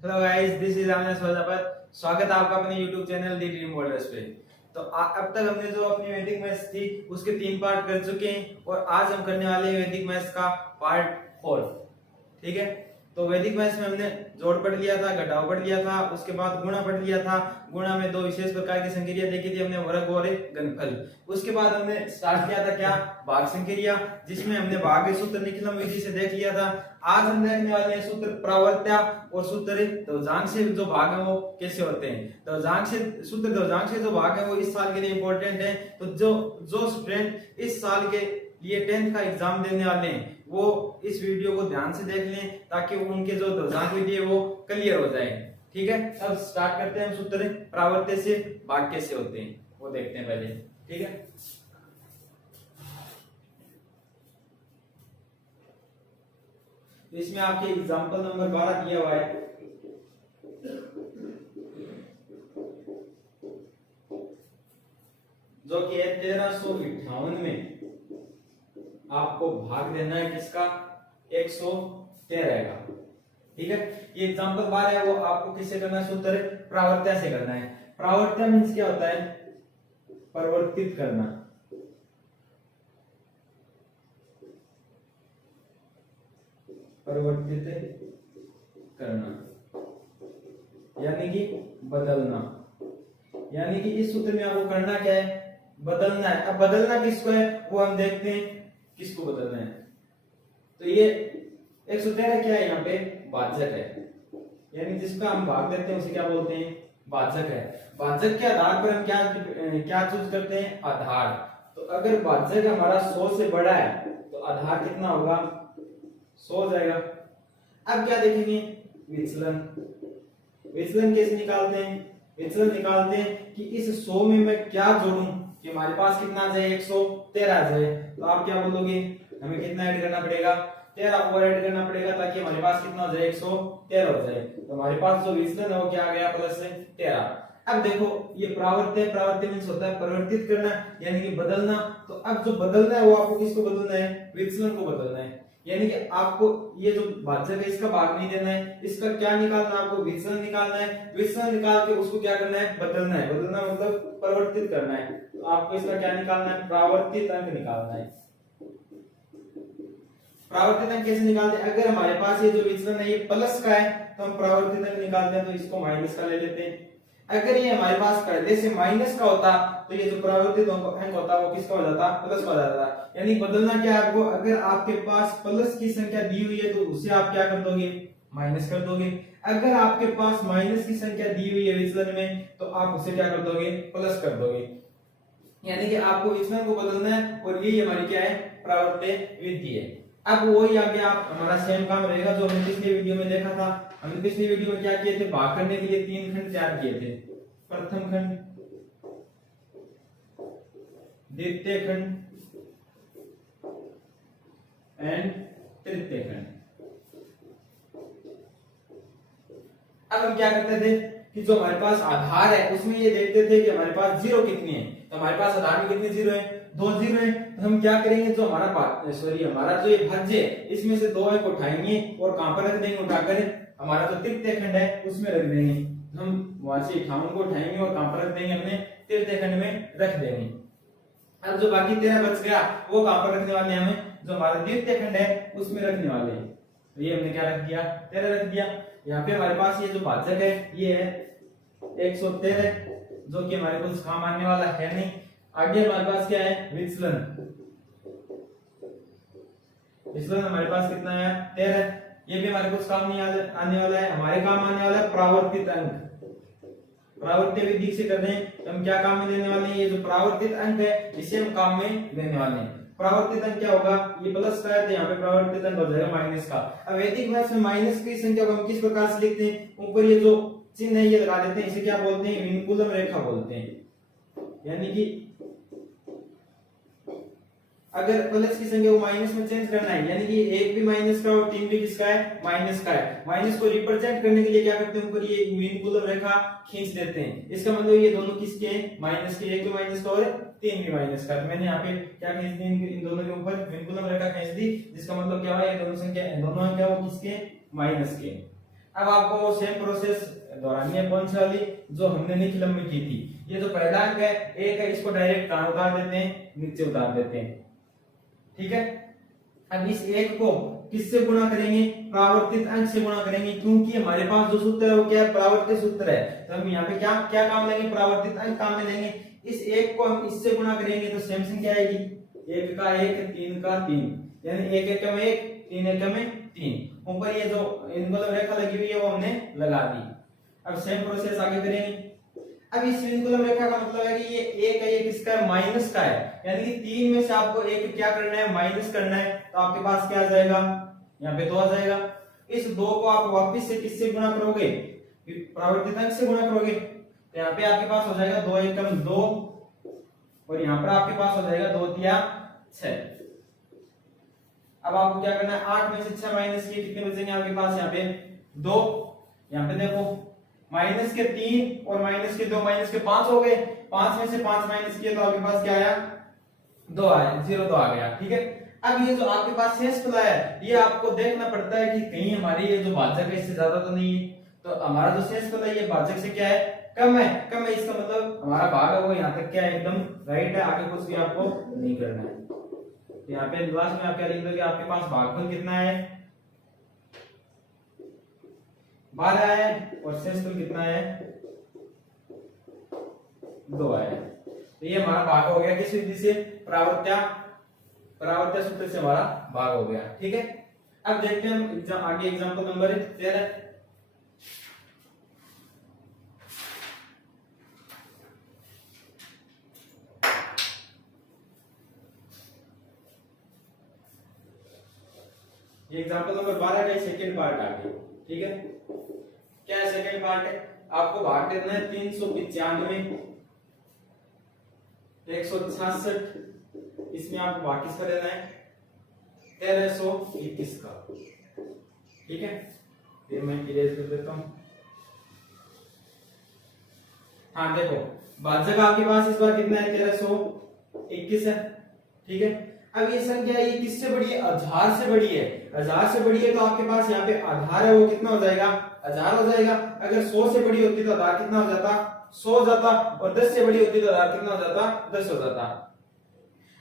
Hello guys, this is Avinash Prajapat. स्वागत है आपका अपने YouTube चैनल दी ड्रीम वर्ल्डर्स पे। तो अब तक हमने जो अपनी वैदिक मैथ्स थी उसके 3 पार्ट कर चुके हैं और आज हम करने वाले हैं वैदिक मैथ्स का पार्ट 4। ठीक है, तो वैदिक मैथ्स में हमने जोड़ पढ़ लिया था, घटाव पढ़ लिया था, उसके बाद गुणा पढ़ लिया था। गुणा में दो विशेष प्रकार की संक्रिया देखी थी हमने, वर्ग और घनफल। उसके बाद हमने स्टार्ट किया था क्या, भाग संक्रिया, जिसमें हमने भाग के सूत्र निखिलम विधि से देख लिया था। आज हम देखने वाले हैं सूत्र प्रावर्त्या और सूत्र ध्वजांक से जो भाग है वो कैसे होते हैं। ध्वजांक से सूत्र ध्वजांक से जो भाग है वो इस साल के लिए इंपॉर्टेंट है। तो जो स्टूडेंट इस साल के लिए 10th का एग्जाम देने वाले हैं वो इस वीडियो को ध्यान से देख लें ताकि उनके जो ध्वजांक विधि है वो क्लियर हो जाए। ठीक है, अब स्टार्ट करते हैं हम सूत्र प्रावर्त्य से भाग कैसे होते हैं वो देखते हैं पहले। ठीक है, इसमें आपके एग्जांपल नंबर 12 दिया हुआ है। जो कि है 1358 में आपको भाग देना है किसका, 113 का। ठीक है, ये एग्जांपल 12 है वो आपको किससे करना है, सूत्र प्रावर्त्य से करना है। प्रावर्त्य मींस क्या होता है, परिवर्तित करना। परिवर्तित करना यानी कि बदलना। यानी कि इस सूत्र में आपको करना क्या है, बदलना है। अब बदलना किसको है वो हम देखते हैं, किसको बदलना है। तो ये 113 क्या है, यहाँ पे भाजक है, यानी जिसका हम भाग देते हैं उसे क्या बोलते हैं, भाजक है। भाजक के आधार पर हम क्या चूज करते हैं, आधार। तो अगर भाजक हमारा 100 से बड़ा है तो आधार कितना होगा, 100 हो जाएगा। अब क्या देखेंगे, विचलन। विचलन कैसे निकालते हैं, विचलन निकालते हैं कि इस 100 में मैं क्या जोड़ूं कि हमारे पास कितना आ जाए, 113 आ जाए। तो आप क्या बोलोगे, हमें कितना ऐड करना पड़ेगा, 13 और ऐड करना पड़ेगा ताकि हमारे पास कितना हो जाए, 113 हो जाए। तो हमारे पास जो विचलन है वो क्या आ गया, +13। अब देखो ये प्रावर्त्य, प्रावर्त्य मींस होता है परिवर्तित करना यानी कि बदलना। तो अब जो बदलना है वो आपको किसको बदलना है, विचलन को बदलना है। यानी कि आपको ये जो भाजक है इसका भाग नहीं देना है, इसका क्या निकालना है, आपको विचलन निकालना है। विचलन निकाल के उसको क्या करना है, बदलना है। बदलना मतलब परिवर्तित करना है। तो आपको इसका क्या निकालना है, प्रावर्तित अंक निकालना है। प्रावर्तित अंक कैसे निकालते हैं, अगर हमारे पास ये जो विचलन है ये प्लस का है तो हम प्रावर्तित अंक निकालते हैं, तो इसको माइनस का ले लेते हैं। अगर ये हमारे पास पहले से माइनस का होता तो ये जो प्रावर्तित अंक होता वो किसका हो जाता, प्लस का हो जाता। यानी बदलना क्या है आपको, अगर आपके पास प्लस की संख्या दी हुई है तो उसे आप क्या कर दोगे, माइनस कर दोगे। अगर आपके पास माइनस की संख्या दी हुई है विचलन में तो आप उसे क्या कर दोगे, प्लस कर दोगे। यानी कि आपको विचलन को बदलना है और यही हमारी क्या है, प्रावर्त्य विधि है। अब वही आगे आप हमारा सेम काम रहेगा जो हमने पिछले वीडियो में देखा था। हमने पिछले वीडियो में क्या किए थे, भाग करने के लिए 3 खंड तैयार किए थे। प्रथम खंड, द्वितीय खंड एंड तृतीय खंड। अब हम क्या करते थे कि जो हमारे पास आधार है उसमें ये देखते थे कि हमारे पास जीरो कितनी है। तो हमारे पास आधार में कितने जीरो है, 2 जीरो है। तो हम क्या करेंगे, जो हमारा जो ये भाज्य है इसमें से 2 अंक उठाएंगे और कहां पर रख देंगे, उठाकर हमारा जो तृतीय खंड है उसमें रख देंगे। हम वहां से 58 को उठाएंगे और कहां पर रख देंगे, अपने तृतीय खंड में रख देंगे। अब जो बाकी 13 बच गया वो कहां पर रखने वाले हैं, हमें जो हमारा द्वितीय खंड है उसमें रखने वाले हैं। तो ये हमने क्या रख दिया, 13 रख दिया। यहाँ पे हमारे पास ये जो भाजक है ये है 113, जो कि हमारे कुछ काम आने वाला है नहीं। आगे हमारे पास क्या है, विचलन। विचलन हमारे पास कितना है, 13। ये भी हमारे कुछ काम नहीं आने वाला है, हमारे काम आने वाला है प्रावर्तित अंक। प्रावर्त्य विधि से कर रहे हैं तो हम क्या काम में लेने वाले हैं, ये जो प्रावर्तित अंक है इसे हम काम में लेने वाले हैं। प्रावर्तित अंक क्या होगा, ये प्लस का है तो यहाँ पे प्रावर्तित अंक हो जाएगा माइनस का। अब वैदिक मैथ्स में माइनस की संख्या को हम किस प्रकार से लिखते हैं, ऊपर ये जो चिन्ह है ये लगा देते हैं, इसे क्या बोलते हैं, विनकुलम रेखा बोलते हैं। यानी कि अगर प्लस की संख्या को माइनस में चेंज करना है, यानी कि 1 भी माइनस का और 3 भी किसका है, माइनस का है। माइनस को रिप्रेजेंट करने के लिए क्या करते हैं, ऊपर ये विनकुलम रेखा खींच देते हैं। इसका मतलब ये दोनों किसके हैं, माइनस के, 1 भी माइनस का और 3 भी माइनस का। तो मैंने यहाँ पे क्या खींच दी, इन दोनों के ऊपर विनकुलम रेखा खींच दी, जिसका मतलब क्या हुआ, ये दोनों संख्या, दोनों अंक है वो किसके, माइनस के। अब आपको सेम प्रोसेस दोहरानी है, कौन सी वाली, जो हमने निखिलम में की थी। ये जो पहला अंक है एक है, इसको डायरेक्ट कहां उतार देते हैं, नीचे उतार देते हैं, ठीक है। अब इस एक को किससे गुणा करेंगे, परावर्तित अंक से गुणा करेंगे, क्योंकि हमारे पास जो सूत्र है वो क्या है, परावर्तित सूत्र है। तो हम यहाँ पे क्या क्या काम लेंगे, परावर्तित अंक काम में लेंगे। इस एक को हम इससे गुणा करेंगे तो सेम संख्या आएगी, एक का एक, तीन का तीन, यानी एक एकम एक, तीन एकम तीन। ऊपर ये जो इनको रेखा लगी हुई है वो हमने लगा दी। अब सेम प्रोसेस आगे करेंगे। अब इस विनकुलम रेखा का मतलब है कि ये एक है, ये किसका है, माइनस का है, यानी कि तीन में से आपको एक क्या करना है, माइनस करना है। तो आपके पास क्या आ जाएगा, यहाँ पे 2 आ जाएगा। इस 2 को आप वापस से किससे गुणा करोगे, परावर्तित अंक से गुणा करोगे। तो यहाँ पे आपके पास हो जाएगा 2 एकम 2, और यहाँ पर आपके पास हो जाएगा 2 तिया 6। अब आपको क्या करना है, 8 में से 6 माइनस किए कितने बचेंगे आपके पास, यहाँ पे 2। यहाँ पे देखो माइनस के 3 और माइनस के 2, माइनस के 5 हो गए। 5 में से 5 माइनस किए तो आपके पास क्या आया, 2 आया, 0 2 आ गया, ठीक है। अब ये जो आपके पास शेष फला है, ये आपको देखना पड़ता है कि कहीं हमारी ये जो भाजक है इससे ज्यादा तो नहीं है। तो हमारा जो शेष फला है ये भाजक से क्या है, कम है। कम है इसका मतलब हमारा भाग है वो यहाँ तक क्या है, एकदम राइट है, आगे कुछ भी आपको नहीं करना है। तो यहाँ पे लास्ट में आप क्या लिख दोगे, आपके पास भागफल कितना है, 12 है, और शेषफल कितना है, 2 है। तो ये हमारा भाग हो गया किस विधि से, परावर्त्य सूत्र से हमारा भाग हो गया, ठीक है। अब देखते हैं हम आगे एग्जांपल नंबर 13। ये एग्जांपल नंबर 12 का सेकंड पार्ट आ गया, ठीक है। क्या है सेकंड पार्ट है, आपको भाग देना है 395 166, इसमें आपको भाग किसका देना है, 1321 का, ठीक है। फिर मैं इरेज कर देता हूं। हाँ देखो भाजक आपके पास इस बार कितना है, 1321 है, ठीक है। अब ये संख्या ये किससे बड़ी है, 1000 से बड़ी है। 1000 से बड़ी है तो आपके पास यहाँ पे आधार है वो कितना हो जाएगा, 1000 हो जाएगा। अगर 100 से बड़ी होती तो आधार कितना हो जाता, 100 हो जाता, और 10 से बड़ी होती तो आधार कितना हो जाता, 10 हो जाता।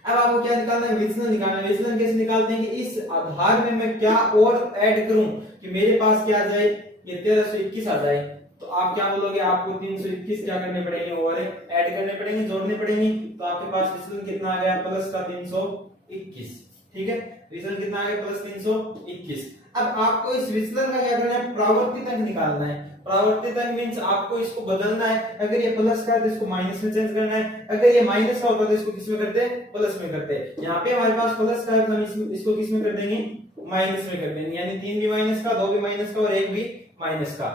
अब आपको क्या निकालना है, विचलन निकालना है। विचलन कैसे निकालते हैं कि इस आधार में मैं क्या और ऐड करूं कि मेरे पास क्या आ जाए, ये 1321 आ जाए। तो आप क्या बोलोगे, आपको 321 क्या करने पड़ेंगे, और ऐड करने पड़ेंगे, जोड़ने पड़ेंगे। तो आपके पास विचलन कितना आ गया, प्लस का 321, ठीक है। विचलन कितना आ गया, प्लस 321। अब आपको इस विचलन का क्या करना है, परावर्तित अंक निकालना है। परावर्तित अंक मींस आपको इसको बदलना है। अगर ये प्लस का है तो इसको माइनस में चेंज करना है, अगर ये माइनस का होता तो इसको किस में करते, प्लस में करते। यहाँ पे हमारे पास प्लस का है तो हम इसको किस में कर देंगे, माइनस में कर देंगे, यानी 3 भी माइनस का, 2 भी माइनस का, और 1 भी माइनस का।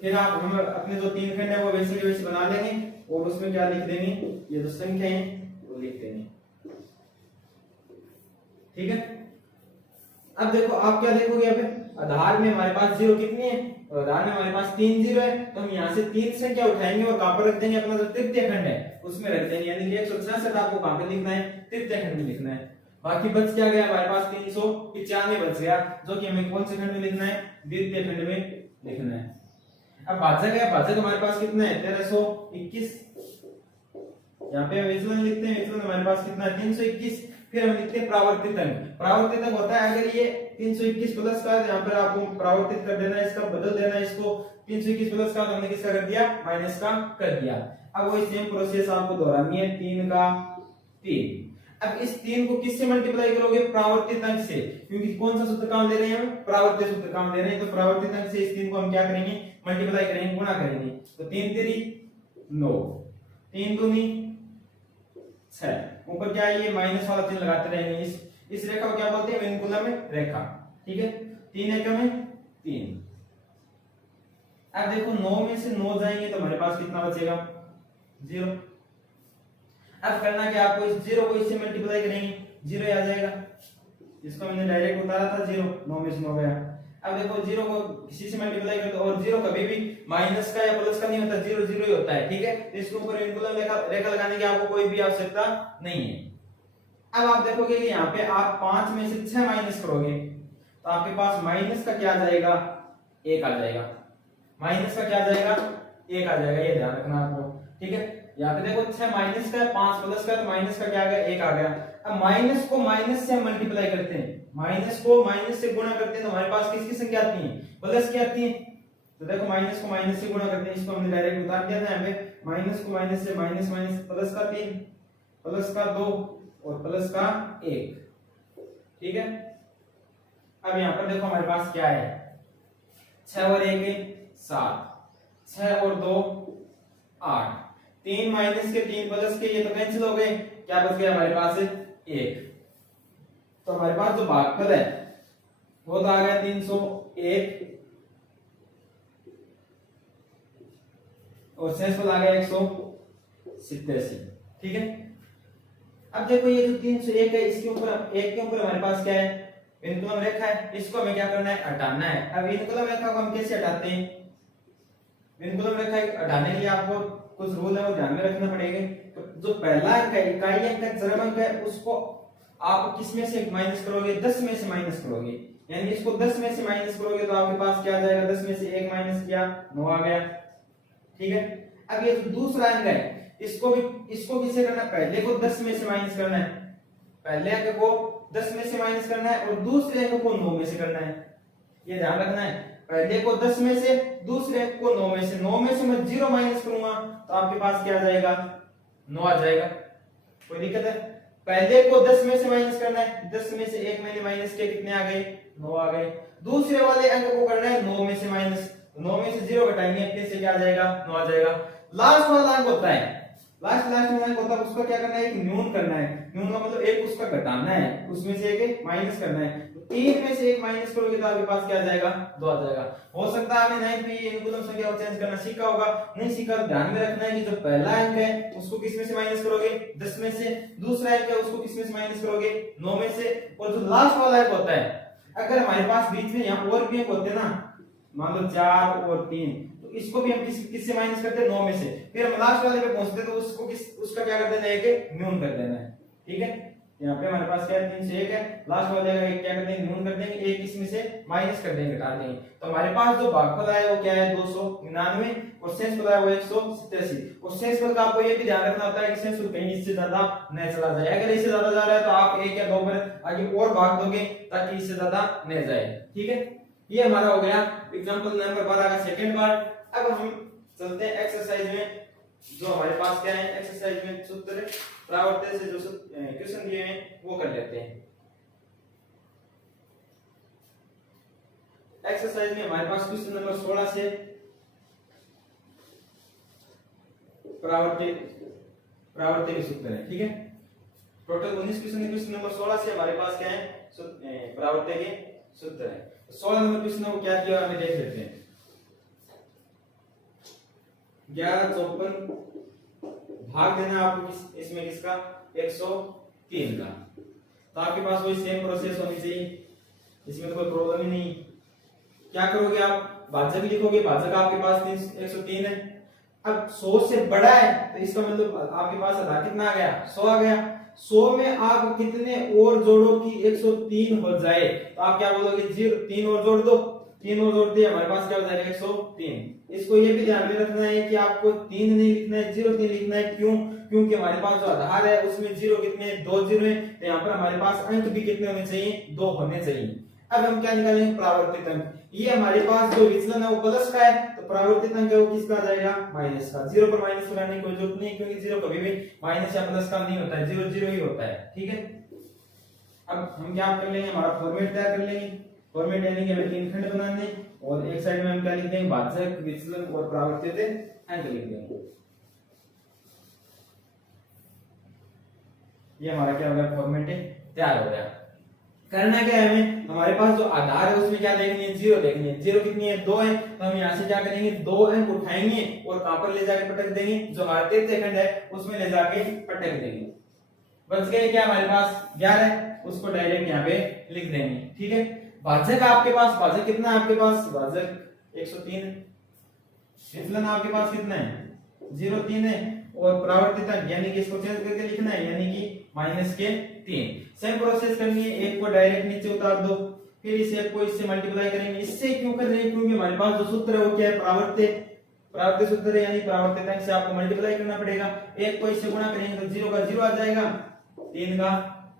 फिर आप हम अपने जो 3 खंड है वो वैसे के वैसे बना लेंगे, और उसमें क्या लिख देंगे, ये जो संख्या है वो लिख देंगे, ठीक है। अब देखो आप क्या देखोगे, यहाँ पे आधार में हमारे पास 0 कितनी है, और आधार में हमारे पास 3 0 है। तो हम यहाँ से 3 संख्या उठाएंगे और कहां पर रख देंगे, अपना जो तृतीय खंड है उसमें रख देंगे, यानी 166 आपको कहां पे लिखना है, तृतीय खंड में लिखना है। बाकी बच क्या गया, हमारे पास 395 बच गया, जो कि हमें कौन से खंड में लिखना है, द्वितीय खंड में लिखना है। अब भाजक है, भाजक हमारे पास कितना है, 1321। यहाँ पे विचलन लिखते हैं, विचलन हमारे पास कितना है, 321। फिर हम लिखते हैं परावर्तित अंक। परावर्तित अंक होता है अगर ये 321 प्लस का है, यहाँ पर आपको परावर्तित कर देना है, इसका बदल देना है, इसको 321 प्लस का तो हमने किसका कर दिया, माइनस का कर दिया। अब वही सेम प्रोसेस आपको दोहरानी है, 3 का 3। अब इस 3 को किससे मल्टीप्लाई करोगे, परावर्तित अंक से, क्योंकि कौन सा सूत्र काम ले रहे हैं हम, परावर्तित सूत्र काम ले रहे हैं। तो परावर्तित अंक से इस 3 को हम क्या करेंगे, मल्टीप्लाई करेंगे, गुणा करेंगे। तो 3 3 9, 3 दूनी 6, ऊपर क्या है, ये माइनस वाला चिन्ह लगाते रहेंगे। इस रेखा को क्या बोलते हैं, विनकुलम रेखा, ठीक है। 3 एकम में 3। अब देखो 9 में से 9 जाएंगे तो हमारे पास कितना बचेगा, 0। अब करना क्या, आपको इस 0 को इससे मल्टीप्लाई करेंगे, 0 आ जाएगा। इसको मैंने डायरेक्ट उतारा था 0, 9 में से 9 गया। अब देखो 0 को किसी से मल्टीप्लाई करते हो, और 0 कभी भी माइनस का या प्लस का नहीं होता, 0 0 ही होता है, ठीक है। तो इसके ऊपर विनकुलम रेखा लगाने की आपको कोई भी आवश्यकता नहीं है। अब आप देखोगे कि यहाँ पे आप 5 में से 6 माइनस करोगे तो आपके पास माइनस का क्या आ जाएगा, एक आ जाएगा, माइनस का क्या आ जाएगा, एक आ जाएगा, ये ध्यान रखना आपको। ठीक है, यहाँ पे देखो 6 माइनस का है, 5 प्लस का है, तो माइनस का क्या आ गया, एक आ गया। अब माइनस को माइनस से हम मल्टीप्लाई करते हैं, माइनस को माइनस से गुणा करते हैं, तो हमारे पास किसकी संख्या आती है, प्लस की आती है। तो देखो माइनस को माइनस से गुणा करते हैं, इसको हमने डायरेक्ट उतार दिया था यहाँ पे, माइनस को माइनस से, माइनस माइनस प्लस का 3, प्लस का 2 और प्लस का 1। ठीक है, अब यहाँ पर देखो हमारे पास क्या है, 6 और 1 7, 6 और 2 8, 3 माइनस के 3 प्लस के, ये तो कैंसिल हो गए, क्या बच गया हमारे पास 1। तो हमारे पास जो भागफल है वो तो आ गया 301 और शेषफल आ गया 187। ठीक है, अब देखो ये जो 301 है, इसके ऊपर एक के ऊपर हमारे पास क्या है, विनकुलम रेखा है, इसको हमें क्या करना है, हटाना है। अब विनकुलम रेखा को हम कैसे हटाते हैं, विनकुलम रेखा हटाने के लिए आपको कुछ रूल है वो ध्यान में रखना पड़ेगा। तो जो पहला अंक है, इकाई अंक है, चरम अंक है, उसको आप किस में से माइनस करोगे, 10 में से माइनस करोगे, यानी इसको 10 में से माइनस करोगे तो आपके पास क्या आ जाएगा, 10 में से 1 माइनस किया 9 आ गया। ठीक है, अब ये जो दूसरा अंक है, इसको किससे करना है, पहले को 10 में से माइनस करना है, पहले अंक को 10 में से माइनस करना है और दूसरे अंक को 9 में से करना है, ये ध्यान रखना है। पहले को 10 में से, दूसरे अंक को 9 में से, 9 में से मैं 0 माइनस करूंगा तो आपके पास क्या आ जाएगा, 9 आ जाएगा। कोई दिक्कत है, पहले को 10 में से माइनस करना है, 10 में से 1 मैंने माइनस किया, कितने आ गए, 9 आ गए। दूसरे वाले अंक को करना है 9 में से माइनस, 9 में से 0 घटाएंगे, अपने से क्या आ जाएगा, 9 आ जाएगा। लास्ट वाला अंक होता है, लास्ट में अंक होता है, उसका क्या करना है, एक न्यून करना है, न्यून का मतलब एक उसका घटाना है, उसमें से एक माइनस करना है। तो 3 में से 1 माइनस करोगे तो आपके पास क्या आ जाएगा, 2 आ जाएगा। हो सकता है आपने 9 पे विनकुलम संख्या को चेंज करना सीखा होगा, नहीं सीखा तो ध्यान में रखना है कि जो पहला अंक है उसको किस में से माइनस करोगे, 10 में से, दूसरा अंक है उसको किस में से माइनस करोगे, 9 में से, और जो लास्ट वाला अंक होता है, अगर हमारे पास बीच में यहाँ और भी अंक होते हैं ना, मान लो 4 और 3, तो इसको भी हम किससे माइनस करते हैं, 9 में से, फिर हम लास्ट वाले पे पहुंचते तो उसको उसका क्या कर देना है, एक न्यून कर देना है। ठीक है, यहाँ पे हमारे पास क्या है, 301 है, लास्ट वाले का एक क्या कर देंगे, न्यून कर देंगे, एक इसमें से माइनस कर देंगे, घटा देंगे। तो हमारे पास जो भागफल आया वो क्या है, 299 और शेषफल आया वो 187। और शेषफल का आपको ये भी ध्यान रखना होता है कि शेषफल कहीं इससे ज्यादा न चला जाए, अगर इससे ज्यादा जा रहा है तो आप 1 या 2 पर आगे और भाग दोगे ताकि इससे ज्यादा न जाए। ठीक है, ये हमारा हो गया एग्जांपल नंबर 12 का सेकंड पार्ट। अब हम चलते हैं एक्सरसाइज में, जो हमारे पास क्या है, एक्सरसाइज में सूत्र प्रावर्त से जो क्वेश्चन दिए हैं वो कर लेते हैं। एक्सरसाइज में हमारे पास क्वेश्चन नंबर 16 से प्रावर्त के सूत्र है। ठीक है, टोटल 19 क्वेश्चन है, क्वेश्चन नंबर 16 से हमारे पास क्या है, प्रावर्त के सूत्र है। 16 नंबर क्वेश्चन को क्या किया हमें देख लेते हैं। 11 54 भाग देना आपको इसमें किसका, 103 का। तो आपके पास वही सेम प्रोसेस होनी चाहिए, इसमें तो कोई प्रॉब्लम ही नहीं। क्या करोगे आप, भाजक लिखोगे, भाजक आपके पास 103 है। अब 100 से बड़ा है तो इसका मतलब आपके पास आधा कितना आ गया, 100 आ गया। 100 में आप कितने और जोड़ो कि 103 हो जाए, तो आप क्या बोलोगे, 3 और जोड़ दो, 3 और जोड़ दिए, हमारे पास क्या हो जाएगा, 103। इसको ये भी ध्यान में रखना है कि आपको 3 नहीं लिखना है, 03 लिखना है। क्यों, क्योंकि हमारे पास जो आधार है उसमें 0 कितने, 2 0 है, तो यहाँ पर हमारे पास अंक भी कितने होने चाहिए, 2 होने चाहिए। अब हम क्या निकालेंगे, प्रावर्तित अंक। ये हमारे पास जो विचलन है वो प्लस का है, तो प्रावर्तित अंक है वो किसका आ जाएगा, माइनस का। 0 पर माइनस लगाने की कोई जरूरत नहीं, क्योंकि 0 कभी भी माइनस या प्लस का नहीं होता है, 0 0 ही होता है। ठीक है, अब हम क्या कर लेंगे, हमारा फॉर्मेट तैयार कर लेंगे। फॉर्मेट यानी कि हमें 3 खंड बनाने, और एक साइड में हम क्या लिख देंगे, भाजक, विचलन और प्रावर्तित अंक लिख देंगे। ये हमारा क्या हो गया, फॉर्मेट तैयार हो गया। करना क्या है हमें, हमारे पास जो आधार है उसमें क्या देखनी है, 0 देखनी है। 0 कितनी है, 2 है, तो हम यहाँ से क्या करेंगे, 2 अंक उठाएंगे और कहां पर ले जाके पटक देंगे, जो हमारा तृतीय खंड है उसमें ले जाके पटक देंगे। बच गए क्या हमारे पास 11, उसको डायरेक्ट यहाँ पे लिख देंगे। ठीक है, भाजक आपके पास, भाजक कितना है आपके पास, भाजक 103 है। विचलन आपके पास कितना है, 0.3 है, और प्रावर्तित अंक यानी कि इसको चेंज करके लिखना है, यानी कि -3। सेम प्रोसेस करनी है, एक को डायरेक्ट नीचे उतार दो, फिर इसे को इससे मल्टीप्लाई करेंगे। इससे क्यों कर रहे हैं, क्योंकि हमारे पास जो सूत्र है वो क्या है, प्रावर्त सूत्र है, यानी प्रावर्तक से आपको मल्टीप्लाई करना पड़ेगा। एक को इससे गुणा करेंगे तो 0 का 0 आ जाएगा, 3 का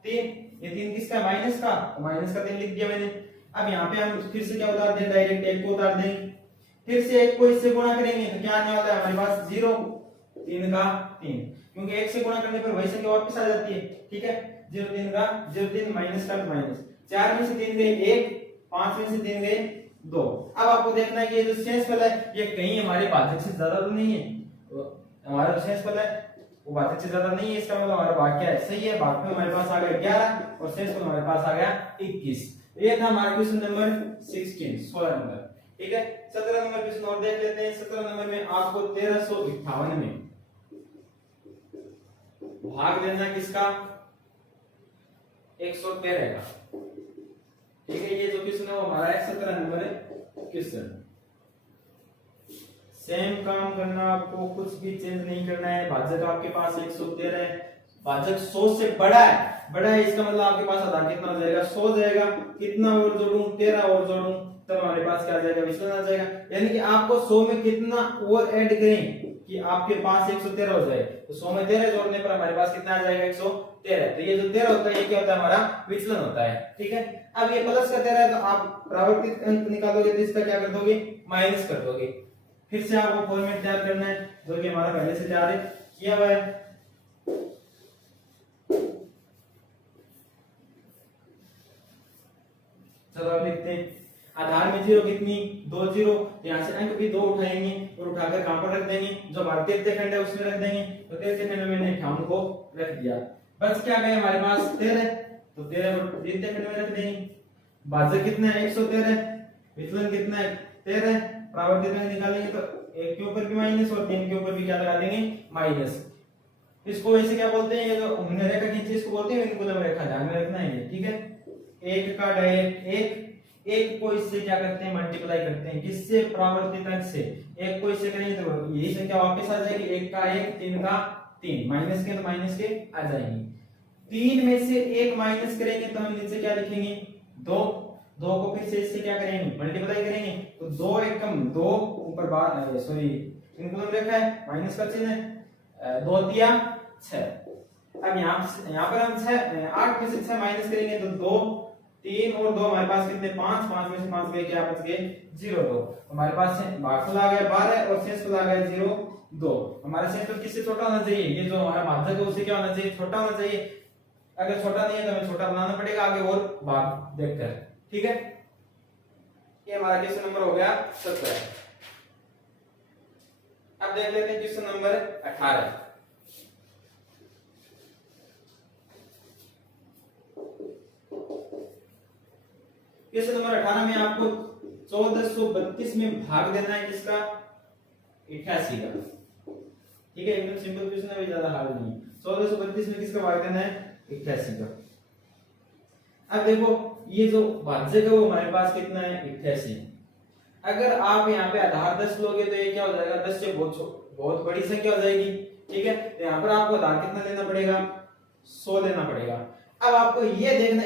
3, ये 3 किसका, माइनस का, तो माइनस का 3 लिख दिया मैंने। अब यहाँ पे हम फिर से क्या उतार दें, डायरेक्ट एक को उतार देंगे, फिर से एक को इससे गुणा करेंगे तो क्या आने वाला है हमारे पास 0, 3 का 3, क्योंकि एक से गुणा करने पर वही संख्या वापस आ जाती है, ठीक है। 0 3 का 0 3 माइनस का माइनस, 4 में से 3 गए 1, 5 में से 3 गए 2। अब आपको देखना है कि ये जो शेषफल है ये कहीं हमारे भाजक से ज्यादा तो नहीं है, तो हमारा जो शेषफल है वो भाजक से ज्यादा नहीं है, इसका मतलब हमारा भाग क्या है, सही है। भाग में हमारे पास आ गया 11 और शेषफल हमारे पास आ गया 21। ये था हमारा क्वेश्चन नंबर 16 नंबर, ठीक है। 17 नंबर क्वेश्चन और देख लेते हैं। 17 नंबर में आपको 1358 में भाग देना किसका, 113 का, ठीक है। ये जो क्वेश्चन है वो हमारा 17 नंबर है क्वेश्चन। सेम काम करना, आपको कुछ भी चेंज नहीं करना है। भाजक आपके पास 113 है, भाजक 100 से बड़ा है, इसका मतलब आपके पास आधार कितना हो जाएगा, 100 जाएगा। कितना और जोड़ूं, 13 और जोड़ूं, तब हमारे पास क्या आ जाएगा, विचलन आ जाएगा। यानी कि आपको 100 में कितना और ऐड करें कि आपके पास 113 हो जाए, तो 100 में 13 जोड़ने पर हमारे पास कितना आ जाएगा, 113। तो ये जो 13 होता है ये क्या होता है, हमारा विचलन होता है, ठीक है। अब ये प्लस का 13 है तो आप प्रावर्तिक अंक निकालोगे तो इसका क्या कर दोगे, माइनस कर दोगे। फिर से आपको फॉर्मेट तैयार करना है जो कि हमारा पहले से तैयार है किया हुआ है। चलो अब लिखते हैं, आधार में 0 कितनी, 2 0, यहाँ से अंक भी 2 उठाएंगे और उठाकर कहां पर रख देंगे, जो हमारा तृतीय खंड है उसमें रख देंगे। तो तृतीय खंड में मैंने 58 को रख दिया, बस क्या गया हमारे पास 13, तो 13 को तृतीय खंड में रख देंगे। भाजक कितना है, 113, विचलन कितना है, 13, प्रावर्तिक अंक निकालेंगे तो 1 के ऊपर भी माइनस और 3 के ऊपर भी क्या लगा देंगे, माइनस। इसको वैसे क्या बोलते हैं, ये जो हमने रेखा खींची इसको बोलते हैं विनकुलम रेखा, ध्यान में रखना है, ठीक है। 1 का डायरेक्ट 1 को इससे क्या करते हैं, मल्टीप्लाई करते हैं, किससे, प्रावर्तिक अंक से। 1 को इससे करेंगे तो यही संख्या वापस आ जाएगी, 1 का 1, 3 का 3, माइनस के तो माइनस के आ जाएंगे। 3 में से 1 माइनस करेंगे तो हम नीचे क्या लिखेंगे, 2 को फिर से इससे क्या करेंगे, मल्टीप्लाई करेंगे, तो 2 1 कम 2 ऊपर बार, सॉरी विनकुलम रेखा है, माइनस का चिन्ह है, 2 3 6। अब यहाँ पर हम 8 में से 6 माइनस करेंगे तो 2 3 और 2 हमारे पास कितने, 5, 5 में से 5 गए, क्या बच गए, 0 2। हमारे पास भागफल आ गया 12 और शेषफल आ गया 0 2। हमारा शेषफल किससे छोटा होना चाहिए, ये जो हमारा भाजक है उससे क्या होना चाहिए, छोटा होना चाहिए। अगर छोटा नहीं है तो हमें छोटा बनाना पड़ेगा आगे और भाग देखकर, ठीक है। ये हमारा क्वेश्चन नंबर हो गया 17। अब देख लेते हैं क्वेश्चन नंबर 18। क्वेश्चन नंबर 18 में आपको 1432 में भाग देना है किसका, 88 का, ठीक है। एकदम सिंपल क्वेश्चन है, ज्यादा हार्ड नहीं है। 1432 में किसका भाग देना है, 88 का। अब देखो ये जो भाजक है वो हमारे पास कितना है, 88। अगर आप यहाँ पे आधार 10 लोगे तो ये क्या हो जाएगा, 10 से बहुत बड़ी संख्या हो जाएगी, ठीक है। तो यहाँ पर आपको आधार कितना लेना पड़ेगा, 100 लेना पड़ेगा। अब आपको ये देखना,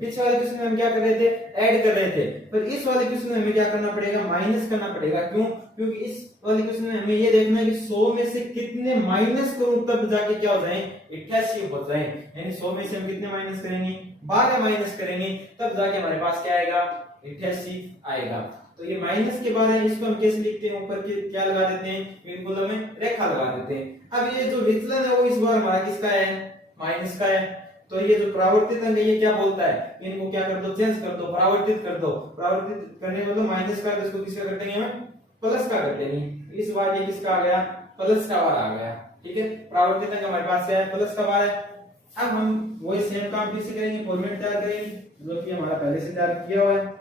पिछले वाले क्वेश्चन में हम क्या कर रहे थे, ऐड कर रहे थे, पर इस वाले क्वेश्चन में हमें क्या करना पड़ेगा, माइनस करना पड़ेगा। क्यों, क्योंकि इस वाले क्वेश्चन में हमें ये देखना है कि 100 में से कितने माइनस करूं तब जाके क्या हो जाए, 88 हो जाए। यानी 100 में से हम कितने माइनस करेंगे, 12 माइनस करेंगे, तब जाके हमारे पास क्या आएगा, 88 आएगा। तो ये माइनस के बाद है, इसको हम कैसे लिखते हैं, ऊपर के क्या लगा देते हैं, विनकुलम में रेखा लगा देते हैं। अब ये जो विचलन है वो इस बार हमारा किसका है, माइनस का है। तो ये जो प्रावर्तित अंक है ये क्या बोलता है, इनको क्या कर दो, चेंज कर दो, परावर्तित कर दो। परावर्तित करने मतलब माइनस का, इसको किसका कर देंगे, हमें प्लस का कर देंगे। इस बार ये किसका आ गया, प्लस का बार आ गया, ठीक है। परावर्तित अंक हमारे पास क्या है, प्लस का बार है। अब हम वही सेम काम फिर से करेंगे, फॉर्मेट तैयार करेंगे जो कि हमारा पहले से तैयार किया हुआ है।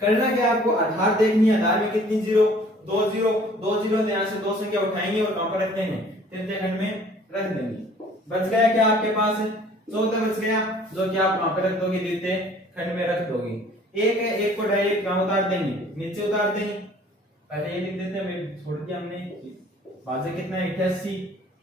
करना क्या, आपको आधार देखनी है, आधार में कितनी 0, 2 0, 2 0, तो यहाँ से 2 संख्या उठाएंगे और कहां पर रखते हैं, तृतीय खंड में रख देंगे। बच गया क्या आपके पास, 14 बच गया, जो कि आप कहां पर रख दोगे, तृतीय खंड में रख दोगे। एक है, एक को डायरेक्ट कहां उतार देंगे, नीचे उतार देंगे। पहले ये लिख देते हैं, छोड़ दिया हमने। भाजक कितना है, 88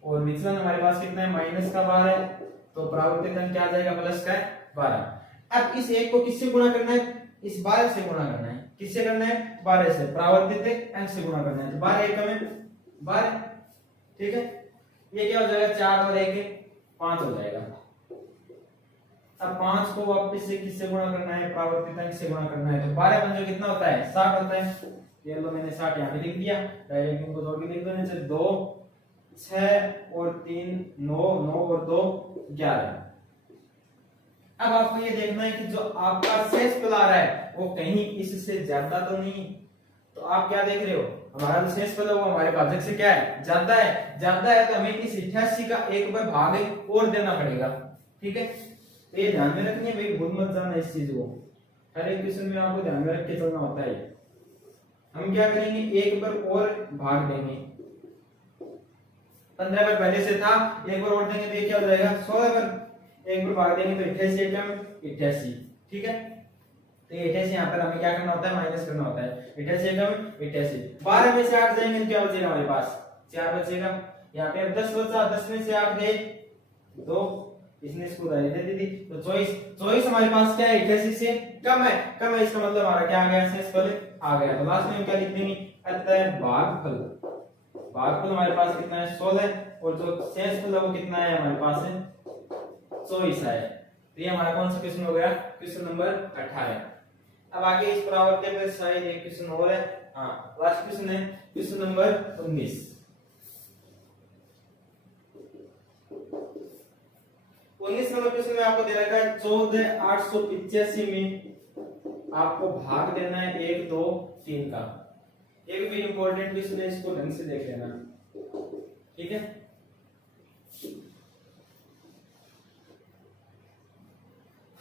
और विचलन हमारे पास कितना है, माइनस का 12 है, तो परावर्तित अंक क्या आ जाएगा, प्लस का 12। अब इस एक को किससे गुणा करना है, इस 12 से गुणा करना है। किससे करना है, 12 से, परावर्तित अंक से गुणा करना है। तो 12 एकम में 12, ठीक है। ये क्या हो जाएगा, 4 और 1 5 हो जाएगा। अब 5 को वापस से किससे गुणा करना है, परावर्तित अंक से गुणा करना है। तो 12 बन कितना होता है, 60 होता है। ये लो मैंने 60 यहाँ पे लिख दिया, डायरेक्ट इनको जोड़ के लिख दो। इनसे 2 6 और 3 9, 9 और 2 11। अब आपको ये देखना है कि जो आपका शेषफल आ रहा है वो कहीं इससे ज्यादा तो नहीं। तो आप क्या देख रहे हो, हमारा जो शेषफल है वो हमारे भाजक से क्या है, ज्यादा है। ज्यादा है तो हमें इस 88 का एक बार भाग और देना पड़ेगा, ठीक है। तो ये ध्यान में रखनी है भाई, भूल मत जाना इस चीज को। हर एक क्वेश्चन में आपको ध्यान में रख के चलना होता है। हम क्या करेंगे, एक बार और भाग देंगे। 15 बार पहले से था, एक बार और देंगे तो ये क्या हो जाएगा, 16 बार। एक बार भाग देंगे तो 88 एकम 88, ठीक है। तो 88 यहाँ पर हमें क्या करना होता है, माइनस करना होता है। 88 एकम 88, 12 में से 8 जाएंगे तो क्या बचेगा हमारे पास, 4 बचेगा। यहाँ पे अब 10 बचा, 10 में से 8 गए 2, इसने इसको उधारी दे दी थी, तो 24 हमारे पास क्या है, 88 से कम है। कम है इसका मतलब हमारा क्या आ गया, शेषफल आ गया। तो लास्ट में हम क्या लिख देंगे, अतः भागफल। भागफल हमारे पास कितना है, 16, और जो शेषफल है वो कितना है हमारे पास है, 24 है। तो ये हमारा कौन सा क्वेश्चन हो गया, क्वेश्चन नंबर 18। अब आगे इस परावर्तन में शायद एक क्वेश्चन और है, हाँ लास्ट क्वेश्चन है, क्वेश्चन नंबर 19। 19 नंबर क्वेश्चन में आपको दे रखा है 14885 में आपको भाग देना है 1 2 3 का। एक भी इंपॉर्टेंट क्वेश्चन है, इसको ढंग से देख लेना, ठीक है।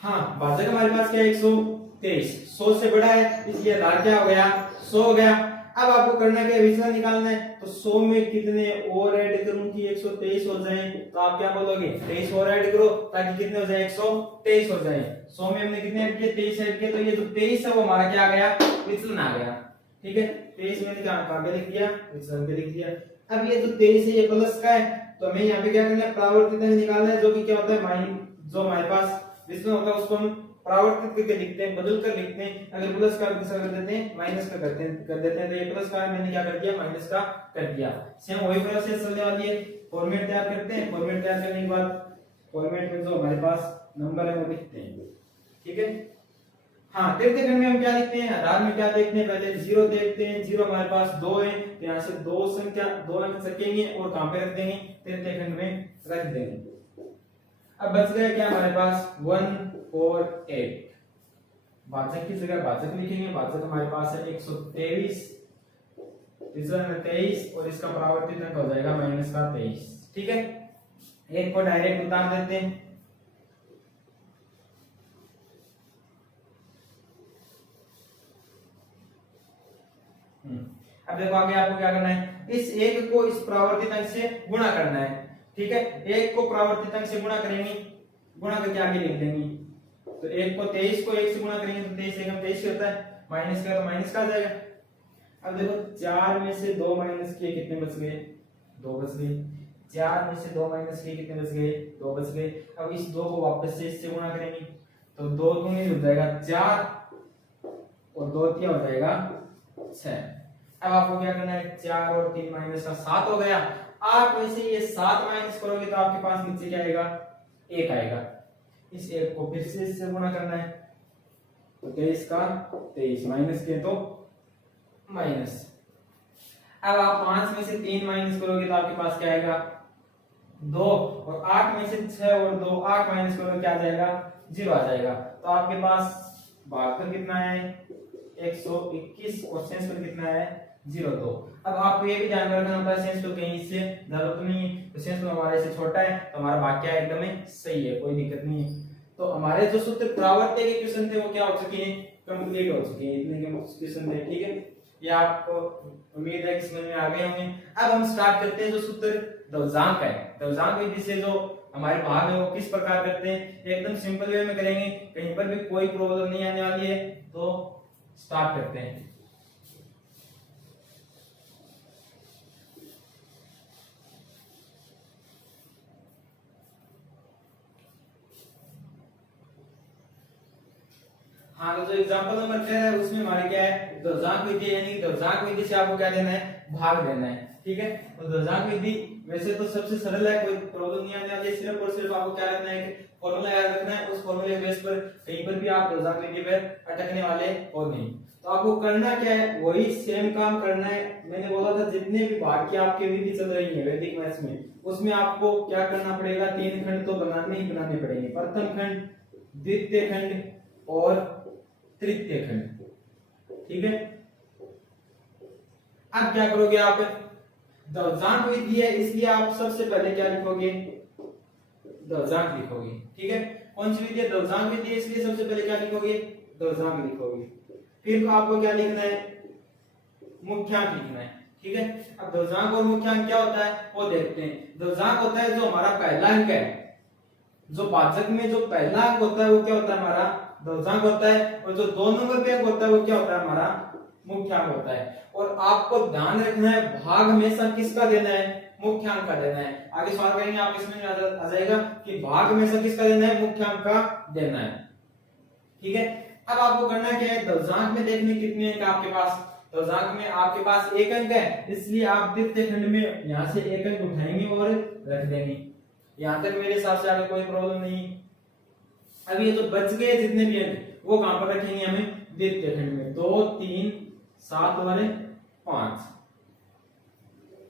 हाँ, भाजक हमारे पास क्या है, 123, 100 से बड़ा है इसलिए आधार क्या हो गया, 100 हो गया। अब आपको करना क्या है, विचलन निकालना है। तो 100 में कितने और ऐड करूं कि 123 हो जाए, तो आप क्या बोलोगे, 23 और ऐड करो ताकि कितने हो जाए, 123 हो जाए। 100 में हमने कितने ऐड किए, 23 ऐड किए, तो ये जो 23 है वो हमारा क्या आ गया, विचलन आ गया, ठीक है। 23 मैंने आगे लिख दिया, विचलन पे लिख दिया। अब ये जो 23 है ये प्लस का है, तो हमें यहाँ पे क्या करना है, परावर्तित अंक निकालना है, जो कि क्या होता है, माइन जो हमारे पास विचलन होता है उसको हम परावर्तित करके लिखते हैं, बदल कर लिखते हैं। अगर प्लस का कर देते हैं, माइनस का कर देते हैं, तो ये प्लस का मैंने क्या कर दिया, माइनस का कर दिया। सेम वही प्रोसेस चलने वाली है। फॉर्मेट तैयार करते हैं, फॉर्मेट तैयार करने के बाद फॉर्मेट में जो हमारे पास नंबर है वो लिखते हैं, ठीक है। हाँ, तृतीय खंड में हम क्या लिखते हैं, आधार में क्या देखते हैं, पहले 0 देखते हैं। 0 हमारे पास 2 है, तो यहाँ से 2 संख्या 2 अंक सकेंगे और कहां पे रख देंगे, तृतीय खंड में रख देंगे। अब बच गया क्या हमारे पास, 1 और 8। भाजक की जगह भाजक लिखेंगे। भाजक हमारे पास है 123, विचलन है 23 और इसका परावर्तित अंक हो जाएगा माइनस का 23, ठीक है। एक को डायरेक्ट उतार देते हैं, अब देखो आगे आपको क्या करना है, इस एक को इस परावर्तित अंक से गुणा करना है, ठीक है। एक को परावर्तित अंक से गुणा करेंगे, गुणा करके आगे लिख देंगे। तो एक को 23 को 1 से गुणा करेंगे तो 23 एकम 23 होता है, माइनस का तो माइनस का आ जाएगा। अब देखो 4 में से 2 माइनस किए कितने बच गए, 2 बच गए। 4 में से 2 माइनस किए कितने बच गए, 2 बच गए। अब इस 2 को वापस से इससे गुणा करेंगे तो 2 दूनी हो जाएगा 4 और 2 तिया हो जाएगा 6। अब आपको क्या करना है, 4 और 3 माइनस का 7 हो गया। 8 में से ये 7 माइनस करोगे तो आपके पास नीचे क्या आएगा, 1 आएगा। इस 1 को फिर से इससे गुणा करना है, तो 23 का 23 माइनस किए तो माइनस। अब आप 5 में से 3 माइनस करोगे तो आपके पास क्या आएगा, 2, और 8 में से 6 और 2 8 माइनस करोगे क्या आ जाएगा, 0 आ जाएगा। तो आपके पास भागफल कितना है, 121 और शेषफल कितना है, 0 2। अब आपको ये भी ध्यान रखना होता है शेषफल कहीं इससे ज्यादा तो नहीं है, तो शेषफल हमारे से छोटा है तो हमारा भाग क्या एकदम सही है, कोई दिक्कत नहीं है। तो हमारे जो सूत्र प्रावर्त्य के क्वेश्चन थे वो क्या हो चुके हैं, कंप्लीट हो चुके हैं। इतने के क्वेश्चन थे, ठीक है। ये आपको उम्मीद है कि समझ में आ गए होंगे। अब हम स्टार्ट करते हैं जो सूत्र दवजांक है। दवजांक विधि से जो हमारे भाग है वो किस प्रकार करते हैं, एकदम सिंपल वे में करेंगे, कहीं पर भी कोई प्रॉब्लम नहीं आने वाली है। तो स्टार्ट करते हैं। हाँ तो जो एग्जांपल नंबर 13 है उसमें हमारे क्या है ध्वजांक विधि, यानी ध्वजांक विधि से आपको क्या देना है भाग देना है। ठीक है, तो ध्वजांक विधि वैसे तो सबसे सरल है, कोई प्रॉब्लम नहीं आने वाली, सिर्फ और सिर्फ आपको क्या रखना है फॉर्मूला याद रखना है, उस फॉर्मूले बेस पर कहीं पर भी आप ध्वजांक विधि पे अटकने वाले हो नहीं। तो आपको करना क्या है वही सेम काम करना है। मैंने बोला था जितने भी भाग की आपकी विधि चल रही है वैदिक मैथ्स में उसमें आपको क्या करना पड़ेगा, 3 खंड तो बनाने ही बनाने पड़ेंगे, प्रथम खंड, द्वितीय खंड और तृतीय खंड। ठीक है, अब क्या करोगे आप, ध्वजांक विधि है इसलिए आप सबसे पहले क्या लिखोगे ध्वजांक लिखोगे। ठीक है, कौन सी विधि है ध्वजांक विधि है इसलिए सबसे पहले क्या लिखोगे ध्वजांक लिखोगे। फिर आपको क्या लिखना है मुख्यांक लिखना है। ठीक है, अब ध्वजांक और मुख्यांक क्या होता है वो देखते हैं। ध्वजांक होता है जो हमारा पहला अंक है, जो भाजक में जो पहला अंक होता है वो क्या होता है हमारा ध्वजांक होता है, और जो 2 नंबर पे अंक होता है वो क्या होता है हमारा मुख्यांक होता है। और आपको ध्यान रखना है भाग हमेशा किसका देना है मुख्यांक का देना है। आगे सवाल करेंगे आप इसमें आ जाएगा कि भाग हमेशा किसका देना है मुख्यांक का देना है। ठीक है, अब आपको करना क्या है ध्वजांक में देखने कितने अंक आपके पास, ध्वजांक में आपके पास 1 अंक है इसलिए आप द्वितीय खंड में यहाँ से 1 अंक उठाएंगे और रख देंगे। यहाँ तक मेरे हिसाब से आगे कोई प्रॉब्लम नहीं। अब ये जो बच गए जितने भी अंक वो कहां पर रखेंगे हमें द्वितीय खंड में, 2 3 7 और 5।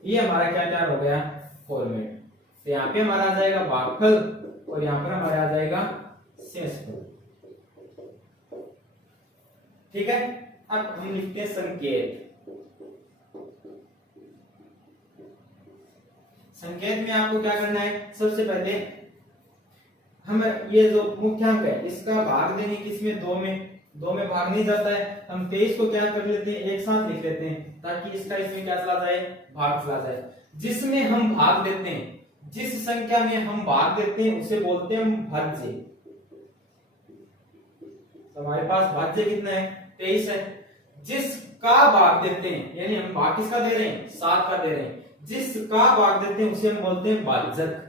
ये हमारा क्या तैयार हो गया फॉर्मेट। तो यहाँ पे हमारा आ जाएगा भागफल और यहाँ पर हमारा आ जाएगा शेषफल। ठीक है, अब हम लिखते हैं संकेत। संकेत में आपको क्या करना है सबसे पहले हम ये जो मुख्यांक है इसका भाग देंगे किसमें 2 में भाग नहीं जाता है, हम 23 को क्या कर लेते हैं एक साथ लिख लेते हैं ताकि इसका इसमें क्या चला जाए भाग चला जाए। जिसमें हम भाग देते हैं, जिस संख्या में हम भाग देते हैं उसे बोलते हैं हम भाज्य। तो हमारे पास भाज्य कितना है 23 है। जिसका भाग देते हैं यानी हम भाग किसका दे रहे हैं 7 का दे रहे हैं, जिसका भाग देते हैं उसे हम बोलते हैं भाजक।